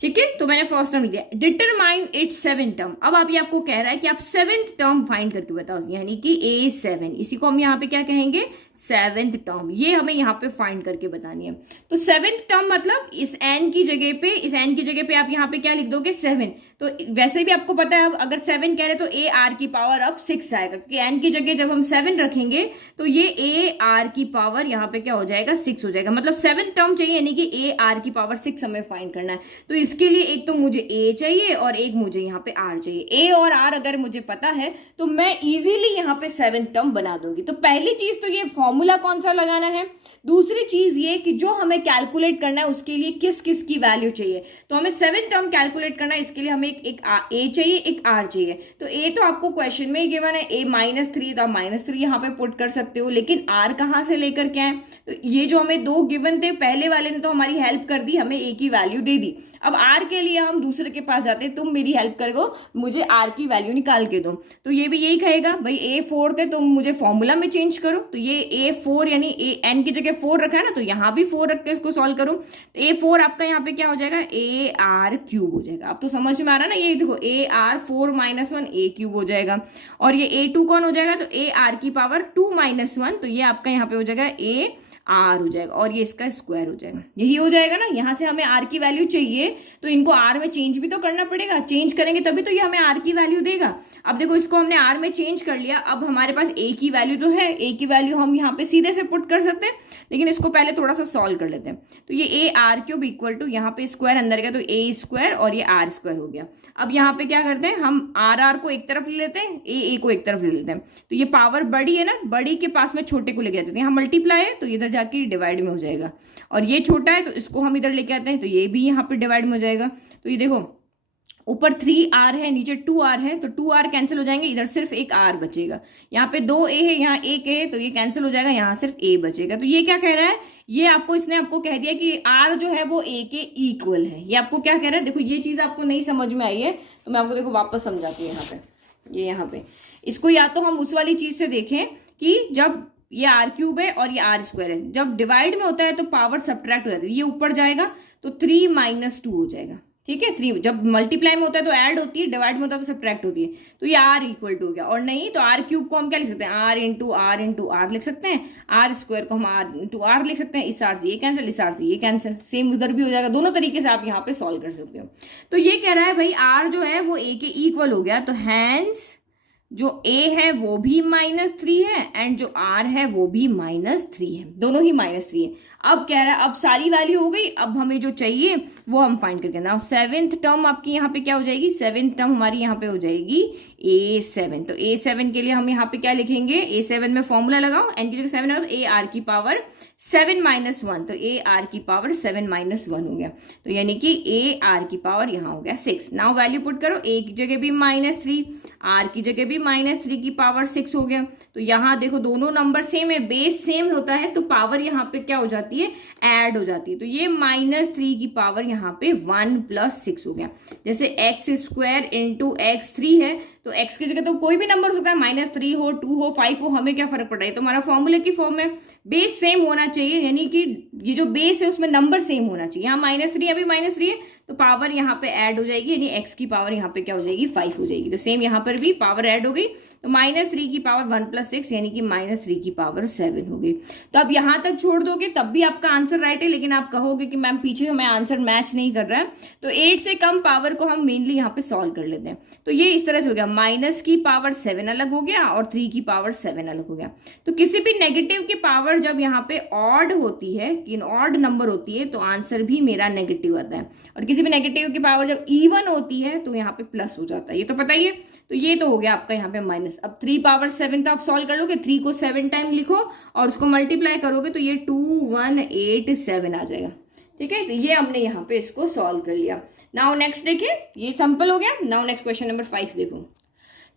ठीक है, तो मैंने फर्स्ट टर्म लिया, डिटरमाइन इट्स सेवेंथ टर्म। अब आप ये आपको कह रहा है कि आप सेवेंथ टर्म फाइंड करके बताओ, यानी कि A7, इसी को हम यहाँ पे क्या कहेंगे, सेवेंथ टर्म। ये हमें यहाँ पे फाइंड करके बतानी है। तो सेवेंथ टर्म मतलब इस n की जगह पे आप यहाँ पे क्या लिख दोगे, 7। तो वैसे भी आपको पता है अब अगर 7 कह रहे तो AR की पावर अब 6 आएगा, क्योंकि n की जगह जब हम 7 रखेंगे तो ये AR की पावर यहाँ पे क्या हो जाएगा, 6 हो जाएगा। मतलब सेवेंथ टर्म चाहिए यानी कि AR की पावर 6 हमें फाइंड करना है। तो इसके लिए एक तो मुझे A चाहिए और एक मुझे यहाँ पे R चाहिए। A और R अगर मुझे पता है तो मैं इजीली यहाँ पे सेवेंथ टर्म बना दूंगी। तो पहली चीज तो ये फॉर्मूला कौन सा लगाना है, दूसरी चीज ये कि जो हमें कैलकुलेट करना है उसके लिए किस किस की वैल्यू चाहिए। तो हमें सेवेंथ टर्म कैलकुलेट करना है, इसके लिए हमें एक A चाहिए, एक R चाहिए। तो A तो आपको क्वेश्चन में ही गिवन है, A -3, तो आप -3 यहाँ पे पुट कर सकते हो, लेकिन R कहाँ से लेकर के आए। तो ये जो हमें दो गिवन थे, पहले वाले ने तो हमारी हेल्प कर दी, हमें A की वैल्यू दे दी। अब R के लिए हम दूसरे के पास जाते हैं, तुम मेरी हेल्प करो, मुझे R की वैल्यू निकाल के दो। तो ये भी यही कहेगा भाई A4 थे तो मुझे फॉर्मूला में चेंज करो। तो ये A4 यानी n की जगह 4 रखा है ना, तो यहाँ भी 4 रख के इसको सॉल्व करो। तो A4 आपका यहाँ पे क्या हो जाएगा, AR³ हो जाएगा। अब तो समझ में आ रहा है ना, ये देखो AR4 - 1 A³ हो जाएगा। और ये A2 कौन हो जाएगा, तो AR की पावर 2 - 1, तो ये आपका यहाँ पे हो जाएगा AR हो जाएगा, और ये इसका स्क्वायर हो जाएगा। यही हो जाएगा ना, यहाँ से हमें R की वैल्यू चाहिए तो इनको R में चेंज भी तो करना पड़ेगा, चेंज करेंगे तभी तो ये हमें R की वैल्यू देगा। अब देखो इसको हमने R में चेंज कर लिया, अब हमारे पास A की वैल्यू तो है, A की वैल्यू हम यहाँ पे सीधे से पुट कर सकते हैं, लेकिन इसको पहले थोड़ा सा सॉल्व कर लेते हैं। तो ये AR³ इक्वल टू यहाँ पे स्क्वायर अंदर गया तो A² और ये R² हो गया। अब यहाँ पे क्या करते हैं, हम RR को एक तरफ ले लेते हैं, AA को एक तरफ ले लेते हैं। तो ये पावर बड़ी है ना, बड़ी के पास में छोटे को लेके आते हैं, यहाँ मल्टीप्लाई है तो इधर जाके डिवाइड में हो जाएगा, और ये छोटा है तो इसको हम इधर लेके आते हैं तो ये भी यहाँ पे डिवाइड में हो जाएगा। तो ये देखो ऊपर 3r है, नीचे 2r है, तो 2r कैंसिल हो जाएंगे, इधर सिर्फ एक r बचेगा। यहाँ पे 2a है, यहाँ 1a है, तो ये कैंसिल हो जाएगा, यहाँ सिर्फ a बचेगा। तो ये क्या कह रहा है, ये आपको इसने आपको कह दिया कि r जो है वो a के इक्वल है। ये आपको क्या कह रहा है, देखो ये चीज आपको नहीं समझ में आई है तो मैं आपको देखो वापस समझाती हूँ। यहाँ पे ये यहाँ पे इसको या तो हम उस वाली चीज से देखें कि जब ये r³ है और ये r² है, जब डिवाइड में होता है तो पावर सब्ट्रैक्ट हो जाती है, ये ऊपर जाएगा तो 3 - 2 हो जाएगा। ठीक है, 3 जब मल्टीप्लाई में होता है तो ऐड होती है, डिवाइड में होता है तो सब्ट्रैक्ट होती है। तो ये r = हो गया, और नहीं तो r³ को हम क्या लिख सकते हैं, r लिख सकते हैं, r² को हम r लिख सकते हैं। इस r से ये कैंसिल, इस r से ये कैंसिल, सेम उधर भी हो जाएगा। दोनों तरीके से आप यहाँ पे सॉल्व कर सकते हो। तो ये कह रहा है भाई r जो है वो a के इक्वल हो गया, तो हैंस जो a है वो भी -3 है एंड जो r है वो भी -3 है, दोनों ही -3 है। अब कह रहा है अब सारी वैल्यू हो गई, अब हमें जो चाहिए वो हम फाइंड करके ना। 7th टर्म आपकी यहाँ पे क्या हो जाएगी, 7th टर्म हमारी यहाँ पे हो जाएगी a7। तो a7 के लिए हम यहाँ पे क्या लिखेंगे, a7 में फॉर्मूला लगाओ, n की जगह 7 है तो ar⁻7 - 1, तो ar⁻7 - 1 हो गया। तो यानी कि ar⁻ यहाँ हो गया 6। नाउ वैल्यू पुट करो, a की जगह भी -3, r की जगह भी -3⁻6 हो गया। तो यहाँ देखो दोनों नंबर सेम है, बेस सेम होता है तो पावर यहाँ पे क्या हो जाती है, ऐड हो जाती है। तो ये -3 यहाँ पे 1 + 6 हो गया। जैसे x² × x3 है तो x की जगह तो कोई भी नंबर हो सकता है, -3 हो, 2 हो, 5 हो, हमें क्या फर्क पड़ रहा है, तो हमारा फॉर्मूले की फॉर्म में बेस सेम होना चाहिए, यानी कि ये जो बेस है उसमें नंबर सेम होना चाहिए। यहाँ -3 अभी -3 है तो पावर यहाँ पे ऐड हो जाएगी, यानी x की पावर यहाँ पे क्या हो जाएगी, 5 हो जाएगी। तो सेम यहाँ पर भी पावर ऐड हो गई, तो -3 1 + 6 यानी कि -3 हो गई। तो अब यहाँ तक छोड़ दोगे तब भी आपका आंसर राइट है, लेकिन आप कहोगे कि मैम पीछे हमें आंसर मैच नहीं कर रहा है, तो 8 से कम पावर को हम मेनली यहाँ पे सॉल्व कर लेते हैं। तो ये इस तरह से हो गया, -7 अलग हो गया और 3 अलग हो गया। तो किसी भी नेगेटिव की पावर जब यहाँ पे ऑड होती है, कि ऑड नंबर होती है, तो आंसर भी मेरा नेगेटिव आता है, और किसी भी नेगेटिव की पावर जब इवन होती है तो यहाँ पे प्लस हो जाता है, ये तो पता ही है। तो ये तो हो गया आपका यहाँ पे माइनस। अब 3⁻7 तो आप सॉल्व कर लोगे, 3 को 7 टाइम लिखो और उसको मल्टीप्लाई करोगे तो ये 2187 आ जाएगा। ठीक है, तो ये हमने यहाँ पे इसको सॉल्व कर लिया। नाउ नेक्स्ट देखिए, ये सिंपल हो गया। नाउ नेक्स्ट क्वेश्चन नंबर 5 देखो।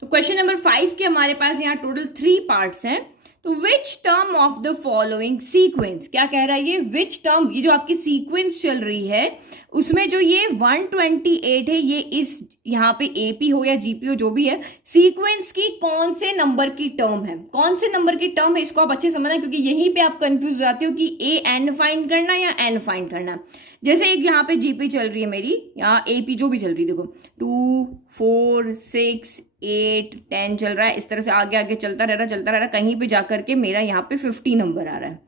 तो क्वेश्चन नंबर 5 के हमारे पास यहाँ टोटल 3 पार्ट्स हैं। तो which term of the following sequence, क्या कह रहा है ये, विच टर्म, ये जो आपकी सीक्वेंस चल रही है उसमें जो ये 128 है, ये इस यहाँ पे एपी हो या जीपी हो जो भी है, सीक्वेंस की कौन से नंबर की टर्म है, कौन से नंबर की टर्म है, इसको आप अच्छे समझना, क्योंकि यहीं पे आप कंफ्यूज हो जाते हो कि ए एन फाइंड करना या एन फाइंड करना। जैसे एक यहाँ पे जीपी चल रही है मेरी, यहाँ एपी जो भी चल रही है, देखो 2 4 6 8 10 चल रहा है, इस तरह से आगे आगे चलता रह रहा, कहीं पे जाकर के मेरा यहाँ पे 50 नंबर आ रहा है,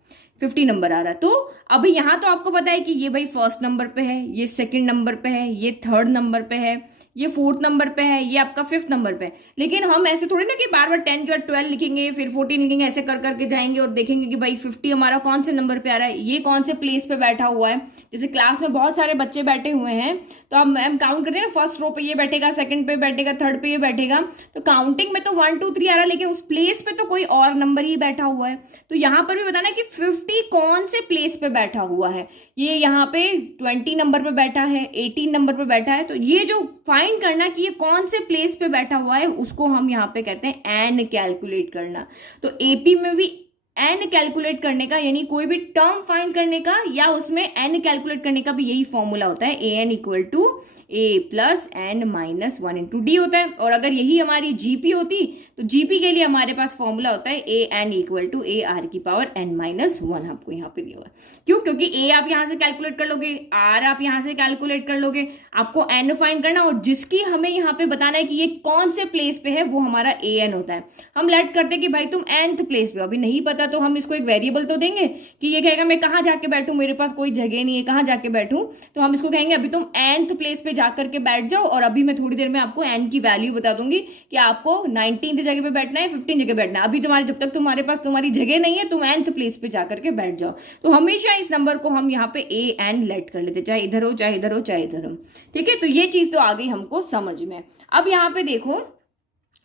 50 नंबर आ रहा है। तो अभी यहाँ तो आपको पता है कि ये भाई फर्स्ट नंबर पे है, ये सेकंड नंबर पे है, ये थर्ड नंबर पे है, ये फोर्थ नंबर पे है, ये आपका 5th नंबर पे है। लेकिन हम ऐसे थोड़ी ना कि बार बार 10 के बाद 12 लिखेंगे, फिर 14 लिखेंगे, ऐसे कर करके जाएंगे और देखेंगे कि भाई 50 हमारा कौन से नंबर पे आ रहा है, ये कौन से प्लेस पे बैठा हुआ है। जैसे क्लास में बहुत सारे बच्चे बैठे हुए हैं तो हम काउंट करते हैं ना, फर्स्ट रो पे ये बैठेगा, सेकंड पे बैठेगा, थर्ड पे ये बैठेगा, तो काउंटिंग में तो 1 2 3 आ रहा है, लेकिन उस प्लेस पे तो कोई और नंबर ही बैठा हुआ है। तो यहाँ पर भी बताना कि 50 कौन से प्लेस पे बैठा हुआ है, ये यहाँ पे 20 नंबर पे बैठा है, 18 नंबर पे बैठा है। तो ये जो फाइंड करना कि ये कौन से प्लेस पे बैठा हुआ है, उसको हम यहाँ पे कहते हैं एन कैलकुलेट करना। तो एपी में भी एन कैलकुलेट करने का, यानी कोई भी टर्म फाइंड करने का या उसमें एन कैलकुलेट करने का भी यही फॉर्मूला होता है, A N equal to a plus N minus 1 into D होता है। और अगर यही हमारी जीपी होती तो जीपी के लिए हमारे पास फॉर्मूला होता है A N equal to A R की पावर एन माइनस 1, आपको यहाँ पे दिया हुआ है। क्यों? क्योंकि ए आप यहाँ से कैलकुलेट कर लोगे, आर आप यहाँ से कैलकुलेट कर लोगे, आपको एन फाइंड करना, और जिसकी हमें यहाँ पे बताना है कि ये कौन से प्लेस पे है, वो हमारा ए एन होता है। हम लेट करते कि भाई तुम nth प्लेस पे हो, अभी नहीं पता तो हम इसको एक वेरिएबल तो देंगे कि ये कहेगा मैं कहाँ जाके बैठूं, मेरे पास कोई जगह नहीं है, कहाँ जाके बैठूं, तो हम इसको कहेंगे अभी तुम nth प्लेस पे जाकर के बैठ जाओ, और अभी मैं थोड़ी देर में आपको n की वैल्यू बता दूंगी कि आपको 19th जगह पे बैठना है, 15 जगह बैठना है। अभी तुम्हारे जब तक तुम्हारे पास तुम्हारी जगह नहीं है, तुम nth प्लेस पे जाकर के बैठ जाओ। तो हमेशा इस नंबर को हम यहाँ पे ए एन लेट कर लेते, चाहे इधर हो चाहे इधर हो चाहे इधर हो। ठीक है, तो ये चीज तो आ गई हमको समझ में। अब यहाँ पे देखो,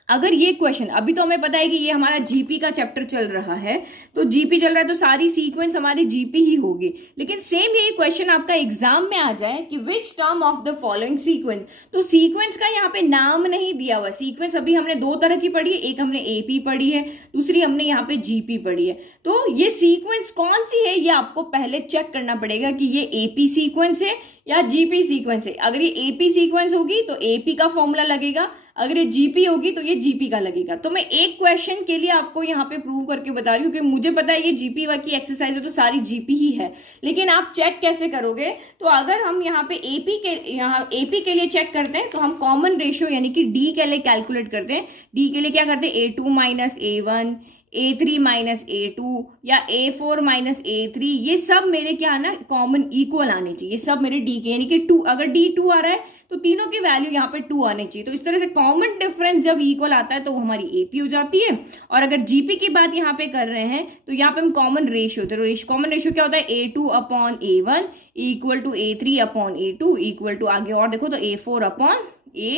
अगर ये क्वेश्चन, अभी तो हमें पता है कि ये हमारा जीपी का चैप्टर चल रहा है, तो जीपी चल रहा है तो सारी सीक्वेंस हमारी जीपी ही होगी, लेकिन सेम यही क्वेश्चन आपका एग्जाम में आ जाए कि which term of the following sequence, तो सीक्वेंस का यहाँ पे नाम नहीं दिया हुआ। सीक्वेंस अभी हमने दो तरह की पढ़ी है, एक हमने एपी पढ़ी है, दूसरी हमने यहाँ पे जीपी पढ़ी है। तो ये सीक्वेंस कौन सी है ये आपको पहले चेक करना पड़ेगा कि ये एपी सीक्वेंस है या जीपी सीक्वेंस है। अगर ये एपी सीक्वेंस होगी तो एपी का फॉर्मूला लगेगा, अगर ये जीपी होगी तो ये जीपी का लगेगा। तो मैं एक क्वेश्चन के लिए आपको यहाँ पे प्रूव करके बता रही हूँ कि मुझे पता है ये जीपी की एक्सरसाइज है तो सारी जीपी ही है, लेकिन आप चेक कैसे करोगे? तो अगर हम यहाँ पे एपी के लिए चेक करते हैं तो हम कॉमन रेशियो यानी कि डी के लिए कैलकुलेट करते हैं। डी के लिए क्या करते हैं? A2 minus A1, A3 minus A2 या A4 माइनस A3, ये सब मेरे क्या है ना कॉमन इक्वल आने चाहिए, ये सब मेरे डी के, यानी कि 2, अगर डी 2 आ रहा है तो तीनों की वैल्यू यहाँ पे 2 आने चाहिए। तो इस तरह से कॉमन डिफरेंस जब इक्वल आता है तो वो हमारी एपी हो जाती है। और अगर जीपी की बात यहाँ पे कर रहे हैं तो यहाँ पे हम कॉमन रेशियो, तो कॉमन रेशियो क्या होता है? A2 upon A1 equal to A3 upon A2 equal to, आगे और देखो तो A4 अपॉन A,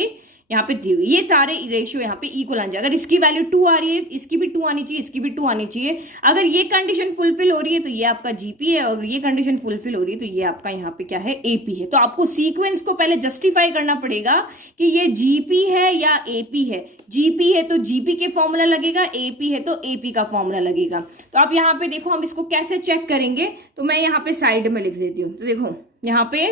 यहाँ पे दी हुई, ये सारे रेशियो यहाँ पे इक्वल आने चाहिए। अगर इसकी वैल्यू 2 आ रही है, इसकी भी 2 आनी चाहिए, इसकी भी 2 आनी चाहिए। अगर ये कंडीशन फुलफिल हो रही है तो ये आपका जीपी है, और ये कंडीशन फुलफिल हो रही है तो ये आपका यहाँ पे क्या है? एपी है। तो आपको सीक्वेंस को पहले जस्टिफाई करना पड़ेगा कि ये जीपी है या एपी है। जीपी है तो जीपी के फॉर्मूला लगेगा, एपी है तो एपी का फॉर्मूला लगेगा। तो आप यहाँ पे देखो हम इसको कैसे चेक करेंगे, तो मैं यहाँ पे साइड में लिख देती हूँ। तो देखो यहाँ पे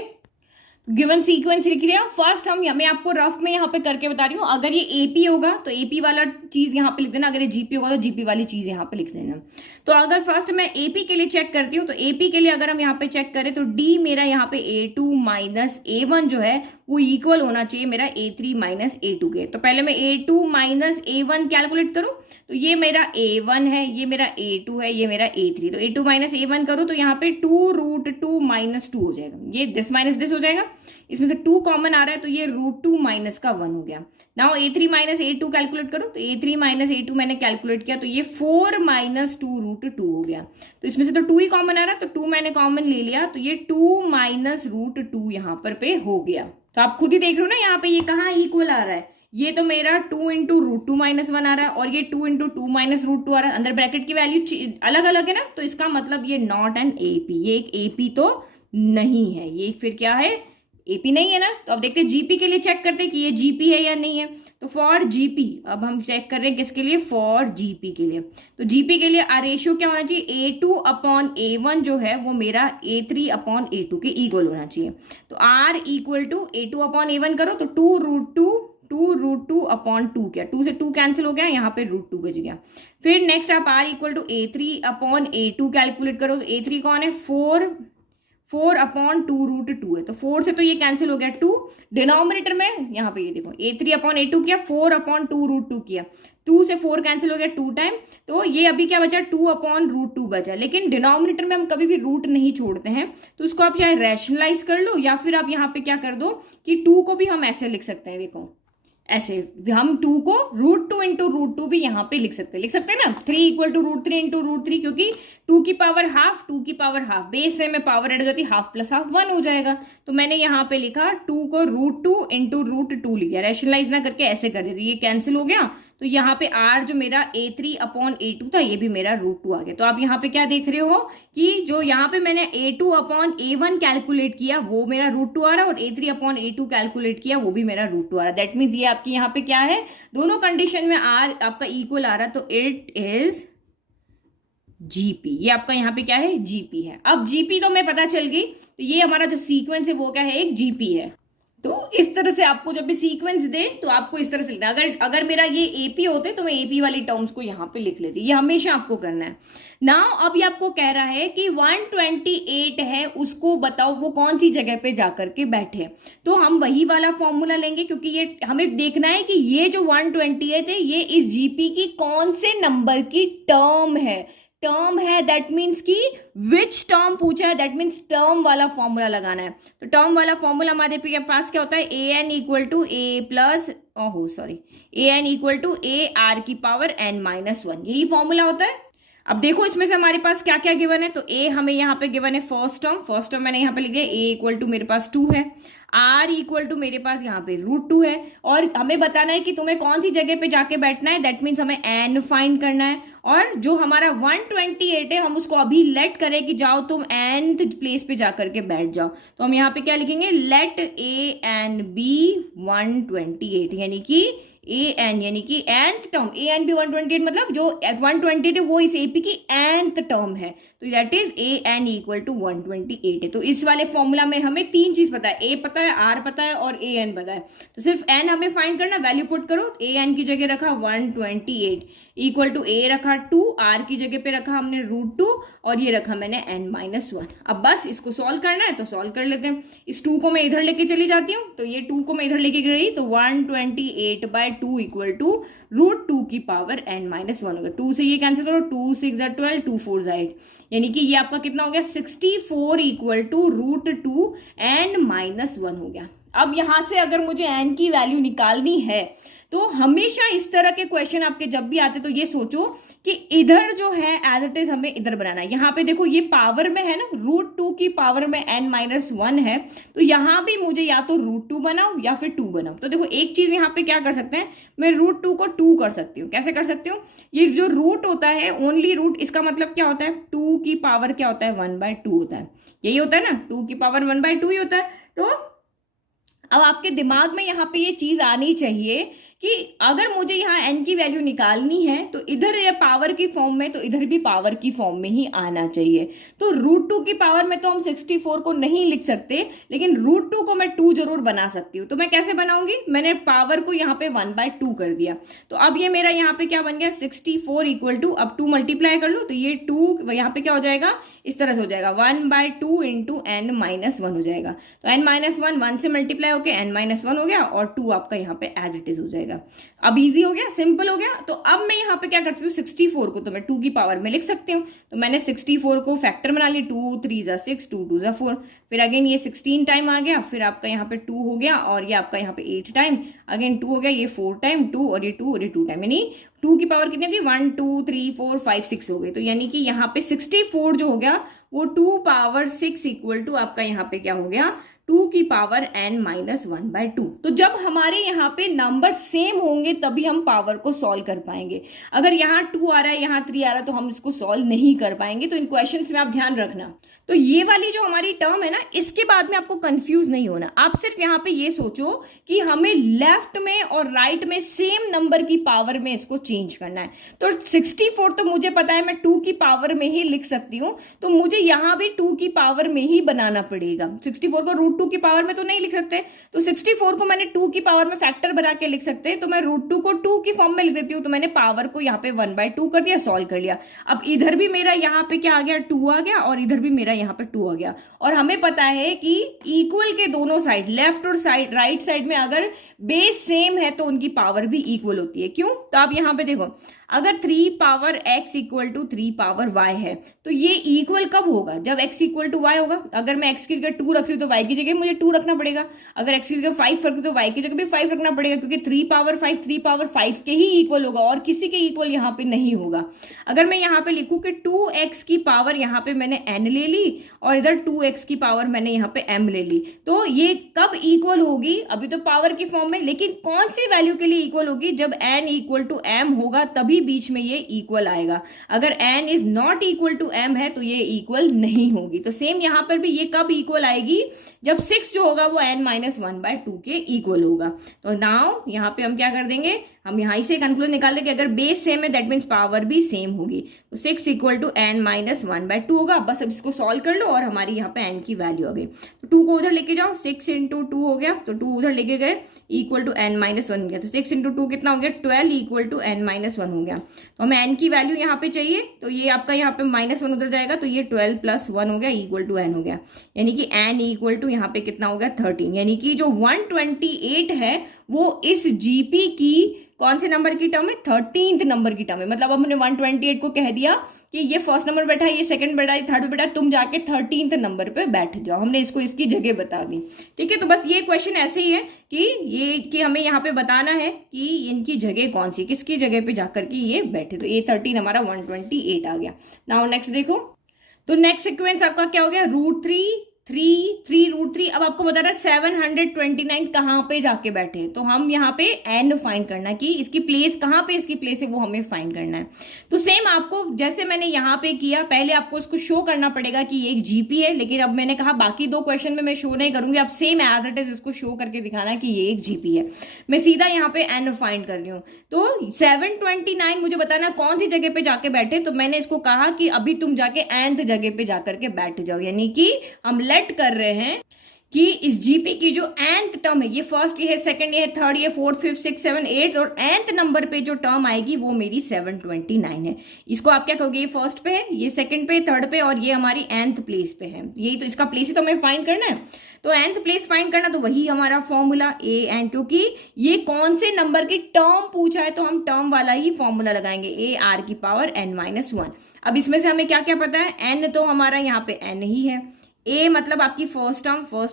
गिवन सीक्वेंस लिख लिया। फर्स्ट मैं आपको रफ में यहाँ पे करके बता रही हूँ। अगर ये एपी होगा तो एपी वाला चीज यहाँ पे लिख देना, अगर ये जीपी होगा तो जीपी वाली चीज यहाँ पे लिख देना। तो अगर फर्स्ट मैं एपी के लिए चेक करती हूँ, तो एपी के लिए अगर हम यहाँ पे चेक करें तो डी मेरा यहाँ पे A2 माइनस A1 जो है वो इक्वल होना चाहिए मेरा A3 माइनस A2 के। तो पहले मैं A2 माइनस A1 कैलकुलेट करूँ तो ये मेरा A1 है, ये मेरा A2 है, ये मेरा A3। तो A2 माइनस A1 करूँ तो यहाँ पे 2√2 माइनस 2 हो जाएगा, ये दिस माइनस दिस हो जाएगा, इसमें से 2 कॉमन आ रहा है तो ये √2 माइनस का 1 हो गया। Now A3 minus A2 calculate करो, तो A3 माइनस A2 मैंने कैलकुलेट किया तो ये 4 माइनस 2√2 हो गया। तो इसमें से तो 2 ही कॉमन आ रहा है तो 2 मैंने कॉमन ले लिया, तो ये 2 माइनस √2 यहाँ पर पे हो गया। तो आप खुद ही देख रहे हो ना यहाँ पे ये कहाँ इक्वल आ रहा है, ये तो मेरा 2 इंटू √2 माइनस 1 आ रहा है और ये 2 इंटू 2 माइनस √2 आ रहा है। अंदर ब्रैकेट की वैल्यू अलग अलग है ना, तो इसका मतलब ये नॉट एन एपी, ये एक एपी तो नहीं है, ये फिर क्या है? एपी नहीं है ना। तो अब देखते हैं जीपी के लिए चेक करते हैं कि ये जीपी है या नहीं है। तो फॉर जीपी अब हम चेक कर रहे हैं किसके लिए? फॉर जीपी के लिए। तो जीपी के लिए रेशियो क्या होना चाहिए? A2 अपॉन A1 जो है वो मेरा A3 अपॉन A2 के इक्वल होना चाहिए। तो R equal to A2 upon A1 करो तो 2√2 अपॉन 2 क्या? 2 से 2 कैंसिल हो गया, यहाँ पे √2 बच गया। फिर नेक्स्ट आप R equal to A3 upon A2 calculate करो, तो A3 कौन है? 4 अपॉन 2√2 है, तो 4 से तो ये कैंसिल हो गया 2, डिनोमिनेटर में यहाँ पे ये देखो A3 अपॉन A2 किया, 4 अपॉन 2√2 किया, 2 से 4 कैंसिल हो गया 2 टाइम, तो ये अभी क्या बचा? 2 अपॉन √2 बचा। लेकिन डिनोमिनेटर में हम कभी भी रूट नहीं छोड़ते हैं, तो उसको आप चाहे रैशनलाइज कर लो या फिर आप यहाँ पे क्या कर दो कि 2 को भी हम ऐसे लिख सकते हैं। देखो ऐसे हम 2 को √2 इंटू √2 भी यहाँ पे लिख सकते हैं ना, 3 इक्वल टू √3 इंटू √3, क्योंकि 2 की पावर हाफ, 2 की पावर हाफ, बेस से में पावर ऐड हो जाती है, हाफ प्लस हाफ 1 हो जाएगा। तो मैंने यहाँ पे लिखा 2 को √2 इंटू √2 लिखा, रैशनलाइज ना करके ऐसे कर देते, ये कैंसिल हो गया। तो यहाँ पे R जो मेरा A3 अपॉन A2 था ये भी मेरा √2 आ गया। तो आप यहाँ पे क्या देख रहे हो कि जो यहाँ पे मैंने A2 अपॉन A1 कैलकुलेट किया वो मेरा √2 आ रहा है और A3 अपॉन A2 कैलकुलेट किया वो भी मेरा √2 आ रहा है। दैट मीन्स ये आपकी यहाँ पे क्या है? दोनों कंडीशन में R आपका इक्वल आ रहा है, तो इट इज जीपी। ये आपका यहाँ पे क्या है? जीपी है। अब जीपी तो हमें पता चल गई, तो ये हमारा जो सीक्वेंस है वो क्या है? एक जीपी है। तो इस तरह से आपको जब भी सीक्वेंस दे तो आपको इस तरह से लिखना। अगर मेरा ये एपी होते तो मैं एपी वाली टर्म्स को यहाँ पे लिख लेती, ये हमेशा आपको करना है। नाउ अब ये आपको कह रहा है कि 128 है, उसको बताओ वो कौन सी जगह पे जाकर के बैठे। तो हम वही वाला फॉर्मूला लेंगे, क्योंकि ये हमें देखना है कि ये जो 128 है ये इस जीपी की कौन से नंबर की टर्म है। दैट मीन्स कि विच टर्म पूछा है, दैट मीन्स टर्म वाला फॉर्मूला लगाना है। तो टर्म वाला फॉर्मूला हमारे पास क्या होता है? an equal to a plus an equal to a r की पावर n-1, यही फॉर्मूला होता है। अब देखो इसमें से हमारे पास क्या क्या गिवन है। तो ए हमें यहाँ पे गिवन है फर्स्ट टर्म मैंने यहाँ पे लिख दिया, ए इक्वल टू मेरे पास 2 है, आर इक्वल टू मेरे पास यहाँ पे √2 है, और हमें बताना है कि तुम्हें कौन सी जगह पे जाके बैठना है, दैट मीन्स हमें एन फाइंड करना है। और जो हमारा 128 है हम उसको अभी लेट करें कि जाओ तुम nth प्लेस पे जाकर के बैठ जाओ। तो हम यहाँ पे क्या लिखेंगे, लेट ए एन बी 128, यानी कि ए एन यानी कि nth term, A N B 128 मतलब जो 128 है वो इस एपी की nth टर्म है, तो that is a N equal to 128 है। तो इस वाले फॉर्मूला में हमें 3 चीज पता है, ए पता है, आर पता है और ए एन पता है। तो सिर्फ एन हमें फाइंड करना, वैल्यू पुट करो, ए एन की जगह रखा 128 इक्वल टू ए रखा 2, आर की जगह पे रखा हमने √2 और ये रखा मैंने n-1। अब बस इसको सॉल्व करना है तो सॉल्व कर लेते हैं। इस 2 को मैं इधर लेके चली जाती हूँ, तो ये 2 को मैं इधर लेके गई तो 128/2 इक्वल टू √2 की पावर n-1 होगा। 2 से ये कैंसिल करो, 2 6 12, 2 4 8, यानी कि ये आपका कितना हो गया 64 इक्वल टू √2 n-1 हो गया। अब यहां से अगर मुझे n की वैल्यू निकालनी है तो हमेशा इस तरह के क्वेश्चन आपके जब भी आते तो ये सोचो कि इधर जो है एज इट इज हमें इधर बनाना है। यहाँ पे देखो ये पावर में है ना, √2 की पावर में n-1 है, तो यहाँ भी मुझे या तो √2 बनाओ या फिर 2 बनाओ। तो देखो एक चीज यहाँ पे क्या कर सकते हैं, मैं √2 को 2 कर सकती हूँ। कैसे कर सकती हूँ, ये जो रूट होता है ओनली रूट, इसका मतलब क्या होता है 2 की पावर क्या होता है 1/2 होता है, यही होता है ना, 2 की पावर 1/2 ही होता है। तो अब आपके दिमाग में यहाँ पे ये चीज आनी चाहिए कि अगर मुझे यहाँ n की वैल्यू निकालनी है तो इधर ये पावर की फॉर्म में, तो इधर भी पावर की फॉर्म में ही आना चाहिए। तो √2 की पावर में तो हम 64 को नहीं लिख सकते, लेकिन √2 को मैं 2 जरूर बना सकती हूँ। तो मैं कैसे बनाऊंगी, मैंने पावर को यहाँ पे 1/2 कर दिया, तो अब ये मेरा यहाँ पे क्या बन गया 64 इक्वल टू, अब 2 मल्टीप्लाई कर लो तो ये 2 यहाँ पे क्या हो जाएगा, इस तरह से हो जाएगा 1/2 इंटू n-1 हो जाएगा। तो n-1 1 से मल्टीप्लाई होकर n-1 हो गया और 2 आपका यहाँ पे एज इट इज हो जाएगा। अब इजी हो गया, सिंपल हो गया। तो अब मैं यहाँ पे क्या करती हूँ, 64 को तो मैं 2 की पावर में लिख सकती हूँ, तो मैंने 64 को फैक्टर बना ली, 2 3 6, 2 2 4, फिर अगेन ये 16 टाइम आ गया, फिर आपका यहाँ पे 2 हो गया और ये आपका यहाँ पे 8 टाइम, अगेन 2 हो गया, ये 4 टाइम 2 और ये 2 और ये 2 टाइम, यानी 2 की पावर कितनी होगी 1 2 3 4 5 6 हो गई। तो यानी कि यहाँ पे 64 जो हो गया वो 2 पावर 6 इक्वल टू आपका यहाँ पे क्या हो गया 2 की पावर n-1/2। तो जब हमारे यहाँ पे नंबर सेम होंगे तभी हम पावर को सॉल्व कर पाएंगे। अगर यहाँ 2 आ रहा है यहाँ 3 आ रहा है तो हम इसको सॉल्व नहीं कर पाएंगे। तो इन क्वेश्चंस में आप ध्यान रखना। तो ये वाली जो हमारी टर्म है ना, इसके बाद में आपको कंफ्यूज नहीं होना। आप सिर्फ यहाँ पे ये सोचो कि हमें लेफ्ट में और राइट में सेम नंबर की पावर में इसको चेंज करना है। तो 64 तो मुझे पता है मैं 2 की पावर में ही लिख सकती हूँ, तो मुझे यहाँ भी 2 की पावर में ही बनाना पड़ेगा। 64 को √2 की पावर में तो नहीं लिख सकते, तो 64 को मैंने 2 की पावर में फैक्टर बना के लिख सकते हैं, तो मैं √2 को 2 की फॉर्म में लिख देती हूँ। तो मैंने पावर को यहाँ पे 1/2 कर दिया, सॉल्व कर लिया। अब इधर भी मेरा यहाँ पे क्या आ गया 2 आ गया और इधर भी मेरा यहाँ पे 2 आ गया। और हमें पता है कि इक्वल के दोनों साइड, लेफ्ट और साइड राइट साइड में अगर बेस सेम है तो उनकी पावर भी इक्वल होती है। क्यों, तो आप यहाँ पे देखो, अगर 3 power x equal to 3 power y है तो ये इक्वल कब होगा, जब x इक्वल टू y होगा। अगर मैं x की जगह 2 रख रही हूँ तो y की जगह मुझे 2 रखना पड़ेगा। अगर x की जगह 5 रख रही हूँ तो y की जगह भी 5 रखना पड़ेगा, क्योंकि 3 पावर 5 के ही इक्वल होगा और किसी के इक्वल यहाँ पे नहीं होगा। अगर मैं यहाँ पे लिखूँ कि 2x की पावर यहाँ पे मैंने n ले ली और इधर 2x की पावर मैंने यहाँ पे m ले ली, तो ये कब इक्वल होगी, अभी तो पावर की फॉर्म में, लेकिन कौन सी वैल्यू के लिए इक्वल होगी, जब n इक्वल टू m होगा तभी बीच में ये इक्वल आएगा। अगर n is not equal to m है तो ये इक्वल नहीं होगी। तो सेम यहां पर भी ये कब इक्वल आएगी, जब 6 जो होगा वो n-1/2 के इक्वल होगा। तो नाउ यहां पे हम क्या कर देंगे, हम यहां से कंक्लूजन निकाल लेंगे, अगर बेस सेम है दैट मीन्स पावर भी सेम होगी। तो 6 इक्वल टू n-1/2 होगा। बस अब इसको सॉल्व कर लो और हमारी यहाँ पे n की वैल्यू आ गई। तो 2 को उधर लेके जाओ, 6 इंटू 2 हो गया, तो 2 उधर लेके गए इक्वल टू n-1 हो गया। तो 6 इंटू 2 कितना हो गया 12 इक्वल टू n-1 हो गया। तो हमें n की वैल्यू यहाँ पे चाहिए, तो ये आपका यहाँ पे -1 उधर जाएगा, तो ये 12 + 1 हो गया इक्वल टू n हो गया, यानी कि n इक्वल टू यहाँ पे कितना हो गया 13, यानी कि जो 128 है वो इस जीपी की कौन से नंबर की टर्म है, 13th नंबर की टर्म है। मतलब अब हमने 128 को कह दिया कि ये फर्स्ट नंबर बैठा है, ये सेकंड बैठा है, थर्ड बैठा है, तुम जाके 13th नंबर पे बैठ जाओ। हमने इसको इसकी जगह बता दी। ठीक है, तो बस ये क्वेश्चन ऐसे ही है कि हमें यहाँ पे बताना है कि इनकी जगह कौन सी, किसकी जगह पे जाकर के ये बैठे। तो ये 13 हमारा 128 आ गया। नाउ नेक्स्ट देखो, तो नेक्स्ट सीक्वेंस आपका क्या हो गया, √3 अब आपको बता रहा है 729 कहाँ पे जाके बैठे। तो हम यहाँ पे n फाइंड करना कि इसकी प्लेस कहाँ पे इसकी प्लेस है, वो हमें फाइंड करना है। तो सेम आपको जैसे मैंने यहाँ पे किया, पहले आपको इसको शो करना पड़ेगा कि ये एक जीपी है, लेकिन अब मैंने कहा बाकी 2 क्वेश्चन में मैं शो नहीं करूंगी, आप सेम एज इट इज इसको शो करके दिखाना कि ये एक जीपी है। मैं सीधा यहाँ पे n फाइंड कर रही हूँ। तो 729 मुझे बताना कौन सी जगह पे जाके बैठे। तो मैंने इसको कहा कि अभी तुम जाके nth जगह पे जाकर के बैठ जाओ, यानी कि हम कर रहे हैं कि इस जीपी की जो nth टर्म है, ये फर्स्ट, ये है सेकंड, ये है थर्ड, ये fourth, fifth, six, seven, eight, और nth नंबर पे जो टर्म आएगी वो मेरी 729 है। इसको आप क्या कहोगे, ये फर्स्ट पे है, ये सेकंड पे, थर्ड पे, और ये हमारी nth प्लेस पे है। यही तो इसका प्लेस ही तो हमें फाइंड करना है। तो nth प्लेस फाइंड करना, तो वही हमारा फॉर्मूला an, क्योंकि ये कौन से नंबर की टर्म पूछा है तो हम टर्म वाला ही फॉर्मूला लगाएंगे, AR⁻n-1। अब इसमें से हमें क्या क्या पता है, n तो हमारा यहाँ पे n ही है, a मतलब आपकी फर्स्ट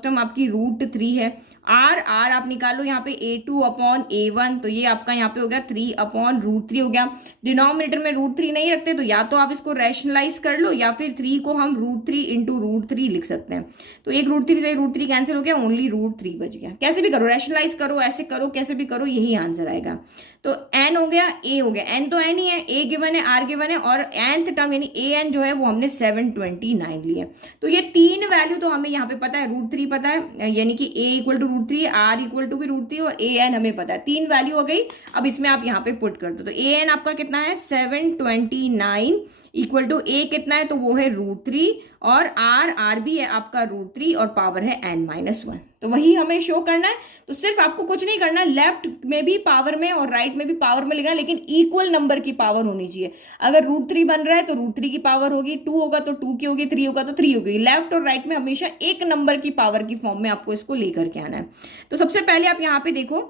टर्म आपकी √3 है, r आप निकालो यहाँ पे A2/A1, तो ये आपका यहाँ पे हो गया 3/√3 हो गया। डिनोमिनेटर में √3 नहीं रखते, तो या तो आप इसको रैशनलाइज कर लो या फिर 3 को हम √3 × √3 लिख सकते हैं। तो एक √3 से √3 कैंसिल हो गया, ओनली √3 बच गया। कैसे भी करो, रैशनलाइज करो, ऐसे करो, कैसे भी करो, यही आंसर आएगा। तो n हो गया, a हो गया, n तो n ही है, a गिवन है, r गिवन है, और nth टर्म यानी an जो है वो हमने 729 लिया। तो ये 3 वैल्यू तो हमें यहाँ पे पता है, √3 पता है, यानी कि a = √3, r = भी √3, और an हमें पता है। 3 वैल्यू हो गई। अब इसमें आप यहाँ पे पुट कर दो, तो an आपका कितना है, 729 = a कितना है, तो वो है √3, और r भी है आपका √3, और पावर है n-1। तो वही हमें शो करना है। तो सिर्फ आपको कुछ नहीं करना, लेफ्ट में भी पावर में और राइट में भी पावर में लिखना, लेकिन इक्वल नंबर की पावर होनी चाहिए। अगर √3 बन रहा है तो √3 की पावर होगी, 2 होगा तो 2 की होगी, 3 होगा तो 3 होगी। लेफ्ट और राइट में हमेशा एक नंबर की पावर की फॉर्म में आपको इसको लेकर के आना है। तो सबसे पहले आप यहाँ पे देखो,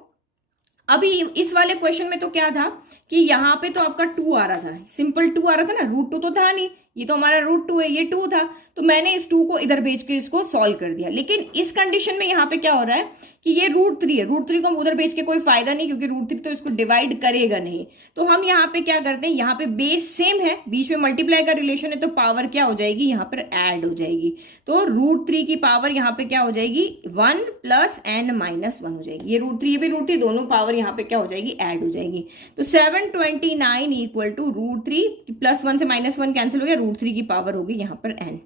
अभी इस वाले क्वेश्चन में तो क्या था कि यहाँ पे तो आपका 2 आ रहा था, सिंपल 2 आ रहा था ना, √2 तो था नहीं, ये तो हमारा √2 है, ये 2 था, तो मैंने इस 2 को इधर भेज के इसको सॉल्व कर दिया। लेकिन इस कंडीशन में यहाँ पे क्या हो रहा है कि ये √3 है, √3 को हम उधर भेज के कोई फायदा नहीं, क्योंकि √3 तो इसको डिवाइड करेगा नहीं। तो हम यहाँ पे क्या करते हैं, यहाँ पे बेस सेम है, बीच में मल्टीप्लाई का रिलेशन है, तो पावर क्या हो जाएगी, यहाँ पर ऐड हो जाएगी। तो √3 की पावर यहाँ पे क्या हो जाएगी, 1 + n-1 हो जाएगी। ये √3 ये भी √3, दोनों पावर यहाँ पे क्या हो जाएगी, ऐड हो जाएगी। तो 729 = √3 + 1 से -1 कैंसिल हो गया, √3 की पावर होगी यहाँ पर n।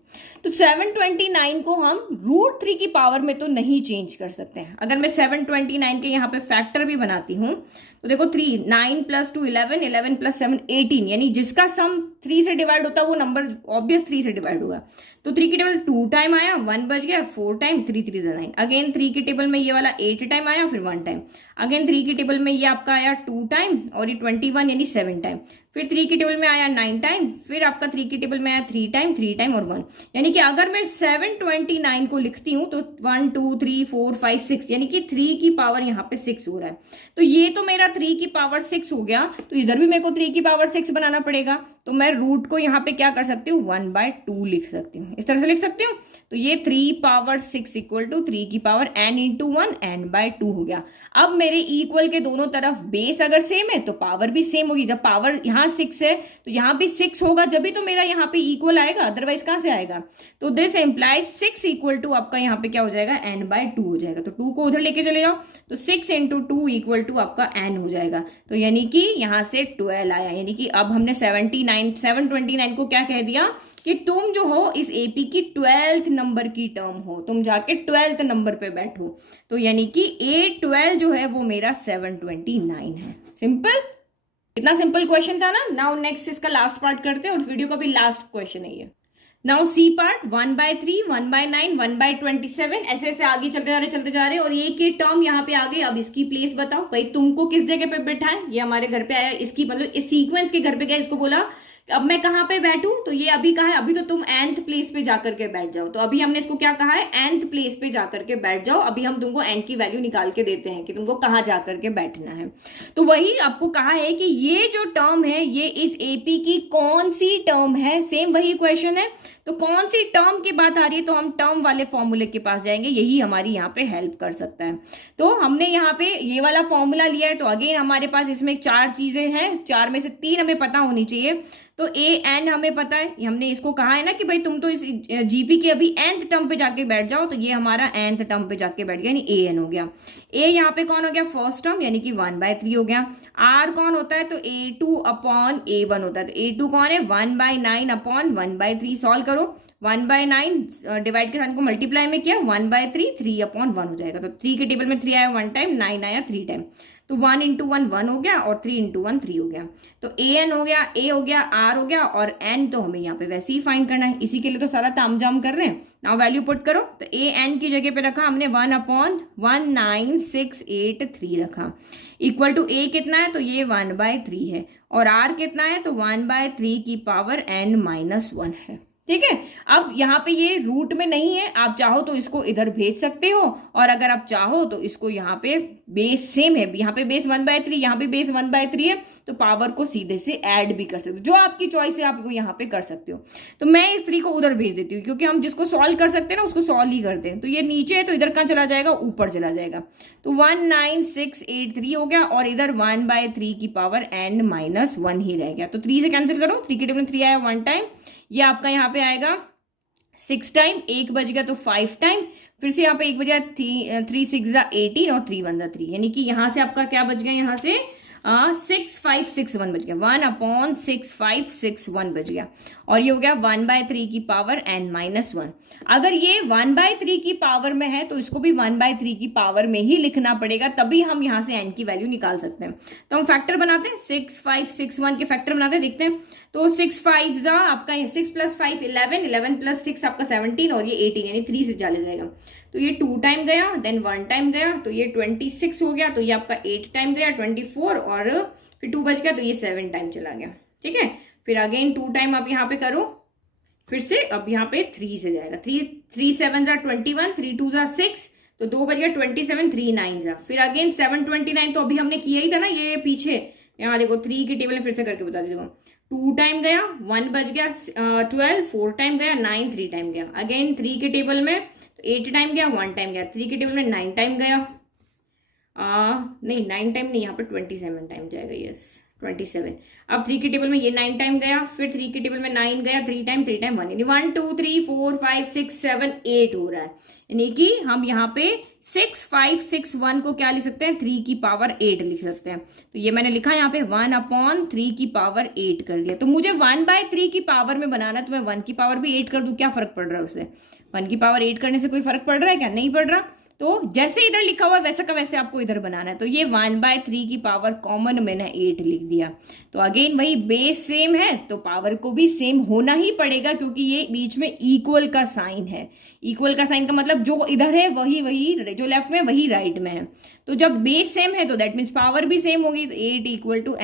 तो 729 को हम √3 की पावर में तो नहीं चेंज कर सकते हैं। अगर मैं 729 के यहाँ पे फैक्टर भी बनाती हूँ, तो देखो 3, 9 + 2 11, 11 + 7 18, यानी जिसका सम 3 से डिवाइड होता है वो नंबर ऑब्वियस 3 से डिवाइड होगा। तो 3 की टेबल 2 टाइम आया, 1 बच गया, 4 टाइम, 3 3 9। अगेन 3 की टेबल में ये वाला 8 टाइम आया, फिर 1 टाइम। अगेन 3 की टेबल में ये आपका आया 2 टाइम, और ये 21 यानी 7 टाइम। फिर 3 की टेबल में आया 9 टाइम, फिर आपका 3 की टेबल में आया 3 टाइम और 1। यानी कि अगर मैं 729 को लिखती हूँ तो 1 2 3 4 5 6, यानी कि 3 की पावर यहाँ पे 6 हो रहा है। तो ये तो मेरा 3 की पावर 6 हो गया, तो इधर भी मेरे को 3 की पावर 6 बनाना पड़ेगा। तो मैं रूट को यहाँ पे क्या कर सकती हूँ, 1/2 लिख सकती हूँ, इस तरह से लिख सकती हूँ। तो ये 3/6 = 3 की पावर n × 1 n/2 हो गया। अब मेरे इक्वल के दोनों तरफ बेस अगर सेम है तो पावर भी सेम होगी। जब पावर यहाँ 6 है तो यहाँ भी 6 होगा, जब भी तो मेरा यहाँ पे इक्वल आएगा, अदरवाइज कहाँ से आएगा। तो दिस एम्प्लाइज 6 = आपका यहाँ पे क्या हो जाएगा, n/2 हो जाएगा। तो 2 को उधर लेके चले जाओ, तो 6 × 2 = आपका n हो जाएगा। तो यानी कि यहाँ से 12 आया, यानी कि अब हमने 729 को क्या कह दिया कि तुम जो हो इस एपी की 12th नंबर की टर्म हो, तुम जाके 12th नंबर पे बैठो। तो यानी कि A12 जो है वो मेरा 729 है। सिंपल, इतना सिंपल क्वेश्चन था ना। नाउ नेक्स्ट इसका लास्ट पार्ट करते हैं, और वीडियो का भी लास्ट क्वेश्चन है ये। नाउ सी पार्ट 1/3, 1/9, 1/27, ऐसे ऐसे आगे चलते जा रहे और एक ही टर्म यहाँ पे आ गई। अब इसकी प्लेस बताओ भाई, तुमको किस जगह पे बैठा है। ये हमारे घर पे आया, इसकी मतलब इस सीक्वेंस के घर पे गया, इसको बोला अब मैं कहाँ पे बैठूं, तो ये अभी कहा है अभी तो तुम nth प्लेस पे जाकर के बैठ जाओ, तो अभी हमने इसको क्या कहा है, nth प्लेस पे जाकर के बैठ जाओ। अभी हम तुमको n की वैल्यू निकाल के देते हैं कि तुमको कहाँ जाकर के बैठना है। तो वही आपको कहा है कि ये जो टर्म है ये इस एपी की कौन सी टर्म है, सेम वही क्वेश्चन है। तो कौन सी टर्म की बात आ रही है, तो हम टर्म वाले फॉर्मूले के पास जाएंगे, यही हमारी यहाँ पे हेल्प कर सकता है। तो हमने यहाँ पे ये वाला फॉर्मूला लिया है, तो अगेन हमारे पास इसमें 4 चीजें हैं, 4 में से 3 हमें पता होनी चाहिए। तो ए एन हमें पता है, हमने इसको कहा है ना कि भाई तुम तो इस जीपी के अभी nth टर्म पे जाके बैठ जाओ, तो ये हमारा nth टर्म पे जाके बैठ गया, यानी ए एन हो गया। ए यहाँ पे कौन हो गया, फर्स्ट टर्म यानी कि 1/3 हो गया। आर कौन होता है, तो A2 अपॉन A1 होता है, तो A2 कौन है, 1/9 अपॉन 1/3। सॉल्व करो, 1/9 डिवाइड के साथ को मल्टीप्लाई में किया, 1/3 3/1 हो जाएगा। तो 3 के टेबल में 3 आया 1 टाइम, 9 आया 3 टाइम, तो 1 × 1 1 हो गया और 3 × 1 3 हो गया। तो ए एन हो गया, ए हो गया, आर हो गया, और एन तो हमें यहाँ पे वैसे ही फाइंड करना है, इसी के लिए तो सारा तामझाम कर रहे हैं। नाउ वैल्यू पुट करो, तो ए एन की जगह पे रखा हमने 1/19683 रखा, इक्वल टू ए कितना है, तो ये 1/3 है, और आर कितना है, तो 1/3 की पावर n-1 है। ठीक है, अब यहाँ पे ये रूट में नहीं है, आप चाहो तो इसको इधर भेज सकते हो, और अगर आप चाहो तो इसको यहाँ पे बेस सेम है, यहाँ पे बेस 1/3, यहाँ पे बेस 1/3 है, तो पावर को सीधे से ऐड भी कर सकते हो, जो आपकी चॉइस है आप वो यहाँ पे कर सकते हो। तो मैं इस 3 को उधर भेज देती हूँ, क्योंकि हम जिसको सॉल्व कर सकते हैं ना उसको सॉल्व ही करते हैं। तो ये नीचे है तो इधर कहाँ चला जाएगा, ऊपर चला जाएगा, तो 19683 हो गया, और इधर 1/3 की पावर n-1 ही रह गया। तो 3 से कैंसिल करो, 3 के टेबल में 3 आया 1 टाइम, ये आपका यहाँ पे आएगा 6 टाइम, 1 बज गया तो 5 टाइम, फिर से यहाँ पे 1 बजा 3 6 18 और 3 1 3, यानी कि यहाँ से आपका क्या बच गया, यहाँ से 6561 बच गया, 1/6561 बच गया, और ये हो गया 1/3 की पावर n-1। अगर ये 1/3 की पावर में है तो इसको भी 1/3 की पावर में ही लिखना पड़ेगा, तभी हम यहाँ से n की वैल्यू निकाल सकते हैं। तो हम फैक्टर बनाते हैं, 6561 के फैक्टर बनाते हैं, देखते हैं। तो 6 5 आपका 6 + 5 11, 11 + 6 आपका 17, और ये 18 यानी 3 से चले जाएगा, तो ये 2 टाइम गया, देन 1 टाइम गया, तो ये 26 हो गया, तो ये आपका 8 टाइम गया 24, और फिर 2 बच गया तो ये 7 टाइम चला गया। ठीक है, फिर अगेन 2 टाइम आप यहाँ पे करो, फिर से अब यहाँ पे 3 से जाएगा, 3 7 21, 3 2 6, तो 2 बज गया 27, 3 9 फिर अगेन 7 29, तो अभी हमने किया ही था ना ये पीछे, यहाँ देखो 3 के टेबल में फिर से करके बता देती हूँ। 2 टाइम गया, 1 बज गया 12, 4 टाइम गया 9, 3 टाइम गया, अगेन 3 के टेबल में 8 टाइम गया, 1 टाइम गया, 3 के टेबल में 9 टाइम गया, नहीं 9 टाइम नहीं, यहाँ पे 27 टाइम जाएगा, यस 27। अब 3 के टेबल में ये 9 टाइम गया, फिर 3 के टेबल में 9 गया, 3 टाइम 1, यानी 1 2 3 4 5 6 7 8 हो रहा है, यानी कि हम यहाँ पे 6561 को क्या लिख सकते हैं, 3 की पावर 8 लिख सकते हैं। तो ये मैंने लिखा यहाँ पे 1/3 की पावर 8 कर लिया। तो मुझे 1/3 की पावर में बनाना, तो मैं 1 की पावर भी 8 कर दूं, क्या फर्क पड़ रहा है उससे, 1 की पावर 8 करने से कोई फर्क पड़ रहा है क्या, नहीं पड़ रहा। तो जैसे इधर लिखा हुआ है वैसा का वैसे आपको इधर बनाना है। तो ये 1/3 की पावर कॉमन मैंने 8 लिख दिया। तो अगेन वही बेस सेम है तो पावर को भी सेम होना ही पड़ेगा, क्योंकि ये बीच में इक्वल का साइन है। इक्वल का साइन का मतलब जो इधर है वही जो लेफ्ट में वही राइट में है। तो जब बेस सेम है तो दैट मीन्स पावर भी सेम होगी। तो 8 =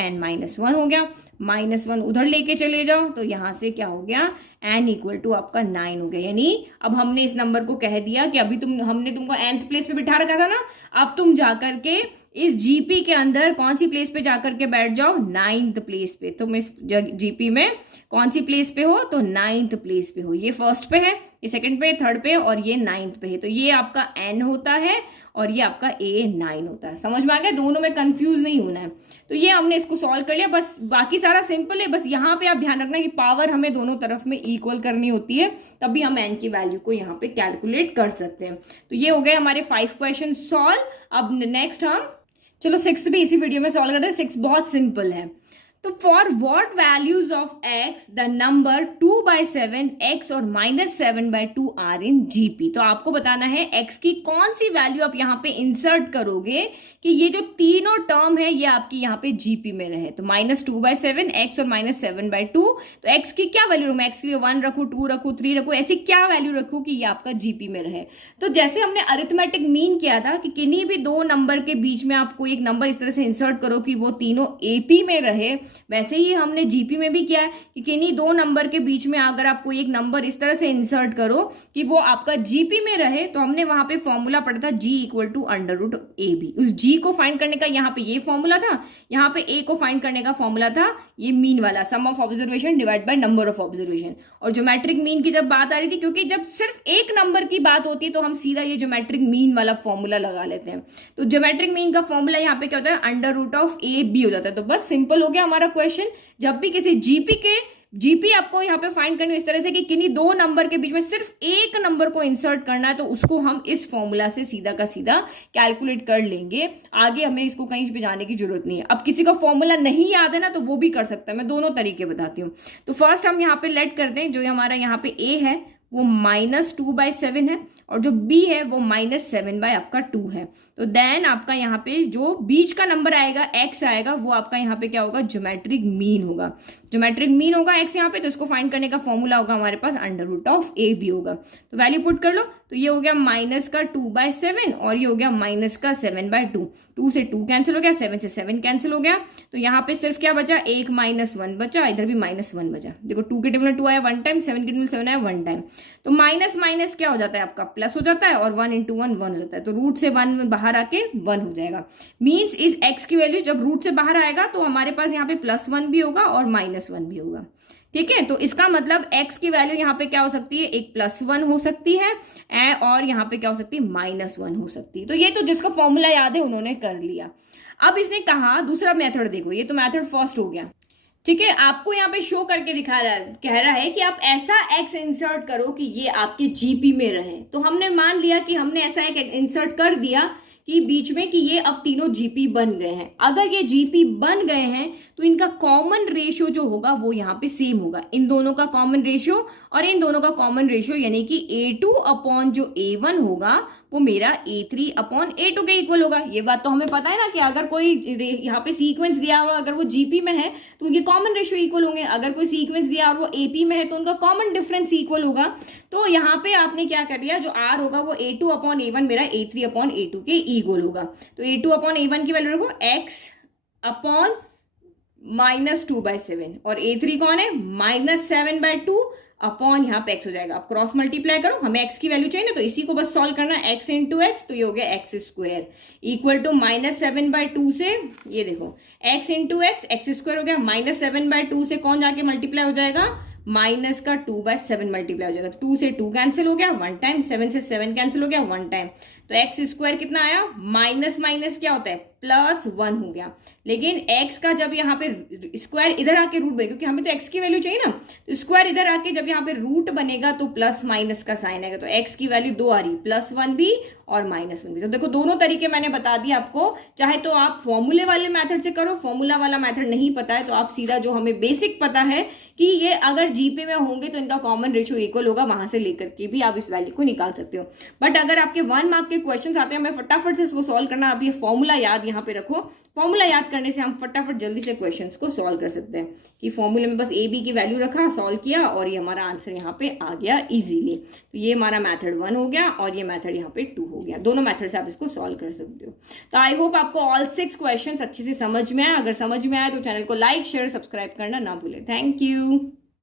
n-1 हो गया, -1 उधर लेके चले जाओ तो यहां से क्या हो गया, n = आपका 9 हो गया। यानी अब हमने इस नंबर को कह दिया कि अभी हमने तुमको nth प्लेस पे बिठा रखा था ना, अब तुम जाकर के इस जीपी के अंदर कौन सी प्लेस पे जाकर के बैठ जाओ, 9th प्लेस पे। तुम इस जीपी में कौन सी प्लेस पे हो, तो 9th प्लेस पे हो। ये फर्स्ट पे है, ये सेकंड पे, थर्ड पे, और ये 9th पे है। तो ये आपका n होता है और ये आपका a9 होता है। समझ में आ गया, दोनों में कंफ्यूज नहीं होना है। तो ये हमने इसको सॉल्व कर लिया, बस बाकी सारा सिंपल है। बस यहाँ पे आप ध्यान रखना कि पावर हमें दोनों तरफ में इक्वल करनी होती है, तभी हम n की वैल्यू को यहाँ पे कैलकुलेट कर सकते हैं। तो ये हो गए हमारे 5 क्वेश्चन सॉल्व। अब नेक्स्ट हम चलो 6th भी इसी वीडियो में सॉल्व करते हैं। 6 बहुत सिंपल है। तो for what values of x the number 2/7 x और -7/2 आर इन जीपी। तो आपको बताना है x की कौन सी वैल्यू आप यहाँ पे इंसर्ट करोगे कि ये जो तीनों टर्म है ये आपकी यहाँ पे जीपी में रहे। तो -2/7 x और -7/2, तो x की क्या वैल्यू रखूं, x की 1 रखूं, 2 रखूं, 3 रखूं, ऐसी क्या वैल्यू रखूं कि ये आपका जीपी में रहे। तो जैसे हमने अरिथमेटिक मीन किया था कि किन्हीं भी दो नंबर के बीच में आपको एक नंबर इस तरह से इंसर्ट करो कि वो तीनों एपी में रहे, वैसे ही हमने जीपी में भी किया है कि किन्हीं दो नंबर के बीच में अगर आप कोई एक नंबर इस तरह से इंसर्ट करो कि वो आपका जीपी में रहे, तो हमने वहां पे फॉर्मूला पढ़ा था G equal to under root A B. उस जी को फाइंड करने का यहाँ पे ये फॉर्मूला था, यहाँ पे ए को फाइंड करने का फॉर्मूला था ये मीन वाला, sum of observation divide by number of observation. और ज्योमेट्रिक मीन की जब बात आ रही थी, क्योंकि जब सिर्फ एक नंबर की बात होती है तो हम सीधा ये ज्योमेट्रिक मीन वाला फॉर्मूला लगा लेते हैं। तो ज्योमेट्रिक मीन का फॉर्मूला यहाँ पे क्या होता है, under root of A b हो जाता है। तो बस सिंपल हो गया हमारा क्वेश्चन। जब भी किसी जीपी आपको यहाँ पे फाइंड करनी हो इस तरह से कि किन्हीं दो नंबर के बीच में सिर्फ एक नंबर को इंसर्ट करना है, तो उसको हम इस फॉर्मूला से सीधा का सीधा कैलकुलेट कर लेंगे। आगे हमें इसको कहीं पे जाने की जरूरत नहीं है। अब किसी को फॉर्मूला नहीं याद है ना, तो वो भी कर सकता है। मैं दोनों तरीके बताती हूँ। तो फर्स्ट हम यहाँ पे लेट करते हैं, जो हमारा यहाँ पे ए है वो -2/7 है और जो बी है वो -7/2 है। तो देन आपका यहाँ पे जो बीच का नंबर आएगा एक्स आएगा, वो आपका यहाँ पे क्या होगा, ज्योमेट्रिक मीन होगा। ज्योमेट्रिक मीन होगा एक्स यहाँ पे, तो इसको फाइंड करने का फॉर्मूला होगा हमारे पास under root of A B होगा। तो वैल्यू पुट कर लो, तो ये हो गया -2/7 और ये हो गया -7/2। 2 से 2 कैंसिल हो गया, 7 से 7 कैंसिल हो गया। तो यहाँ पे सिर्फ क्या बचा, एक -1 बचा, इधर भी -1 बचा। देखो 2 के टेबल में 2 आया 1 टाइम, 7 के टेबल में 7 आया 1 टाइम। तो माइनस माइनस क्या हो जाता है आपका, प्लस हो जाता है, और 1 × 1 1 हो जाता है। तो रूट से 1 बाहर आके 1 हो जाएगा। मीन्स इस x की वैल्यू जब रूट से बाहर आएगा तो हमारे पास यहाँ पे +1 भी होगा और -1 भी होगा। ठीक है, तो इसका मतलब x की वैल्यू यहाँ पे क्या हो सकती है, एक +1 हो सकती है और यहाँ पे क्या हो सकती है, -1 हो सकती है। तो ये तो जिसका फॉर्मूला याद है उन्होंने कर लिया। अब इसने कहा दूसरा मेथड देखो, ये तो मेथड फर्स्ट हो गया। ठीक है, आपको यहाँ पे शो करके दिखा रहा है, कह रहा है कि आप ऐसा x इंसर्ट करो कि ये आपके जीपी में रहे। तो हमने मान लिया कि हमने ऐसा एक इंसर्ट कर दिया कि बीच में कि ये अब तीनों जीपी बन गए हैं। अगर ये जीपी बन गए हैं तो इनका कॉमन रेशियो जो होगा वो यहाँ पे सेम होगा। इन दोनों का कॉमन रेशियो और इन दोनों का कॉमन रेशियो यानी कि A2 अपॉन जो A1 होगा वो मेरा A3 अपॉन A2 के इक्वल होगा। ये बात तो हमें पता है ना कि अगर कोई यहाँ पे सीक्वेंस दिया हुआ, अगर वो जीपी में है तो उनके कॉमन रेशियो इक्वल होंगे। अगर कोई सीक्वेंस दिया और वो एपी में है तो उनका कॉमन डिफरेंस इक्वल होगा। तो यहाँ पे आपने क्या कर दिया, जो R होगा वो A2 अपॉन A1 मेरा A3 अपॉन A2 के इक्वल होगा। तो A2 अपॉन A1 की वैल्यू रखो x अपॉन -2/7 और A3 कौन है, -7/2 अपॉन यहाँ पे x हो जाएगा। आप क्रॉस मल्टीप्लाई करो, हमें x की वैल्यू चाहिए ना, तो इसी को बस सॉल्व करना, x इंटू एक्स, तो ये हो गया x² इक्वल टू -7/2 से, ये देखो x इंटू एक्स, x² हो गया, -7/2 से कौन जाके मल्टीप्लाई हो जाएगा, -2/7 मल्टीप्लाई हो जाएगा। 2 से 2 कैंसिल हो गया 1 टाइम, 7 से 7 कैंसिल हो गया 1 टाइम। तो x² कितना आया, माइनस माइनस क्या होता है, +1 हो गया। लेकिन x का जब यहाँ पे स्क्वायर इधर आके रूट बनेगा, क्योंकि हमें तो x की वैल्यू चाहिए ना, तो स्क्वायर इधर आके जब यहाँ पे रूट बनेगा तो प्लस माइनस का साइन आएगा। तो x की वैल्यू 2 आ रही, +1 भी और -1 भी। तो देखो दोनों तरीके मैंने बता दिया आपको। चाहे तो आप फॉर्मूले वाले मेथड से करो, फॉर्मूला वाला मेथड नहीं पता है तो आप सीधा जो हमें बेसिक पता है कि ये अगर जीपी में होंगे तो इनका कॉमन रेशियो इक्वल होगा, वहां से लेकर के भी आप इस वैल्यू को निकाल सकते हो। बट अगर आपके 1 मार्क के क्वेश्चन आते हैं, हमें फटाफट से इसको सॉल्व करना, आप ये फॉर्मूला याद यहाँ पे रखो। फॉर्मूला याद करने से हम फटाफट जल्दी से क्वेश्चंस को सॉल्व कर सकते हैं कि फॉर्मूले में बस ए बी की वैल्यू रखा, सॉल्व किया और ये हमारा आंसर यहाँ पे आ गया इजीली। तो ये हमारा मेथड 1 हो गया और ये मेथड यहाँ पे 2 हो गया। दोनों मेथड से आप इसको सॉल्व कर सकते हो। तो आई होप आपको ऑल 6 क्वेश्चंस अच्छे से समझ में आए। अगर समझ में आए तो चैनल को लाइक शेयर सब्सक्राइब करना ना भूलें। Thank you.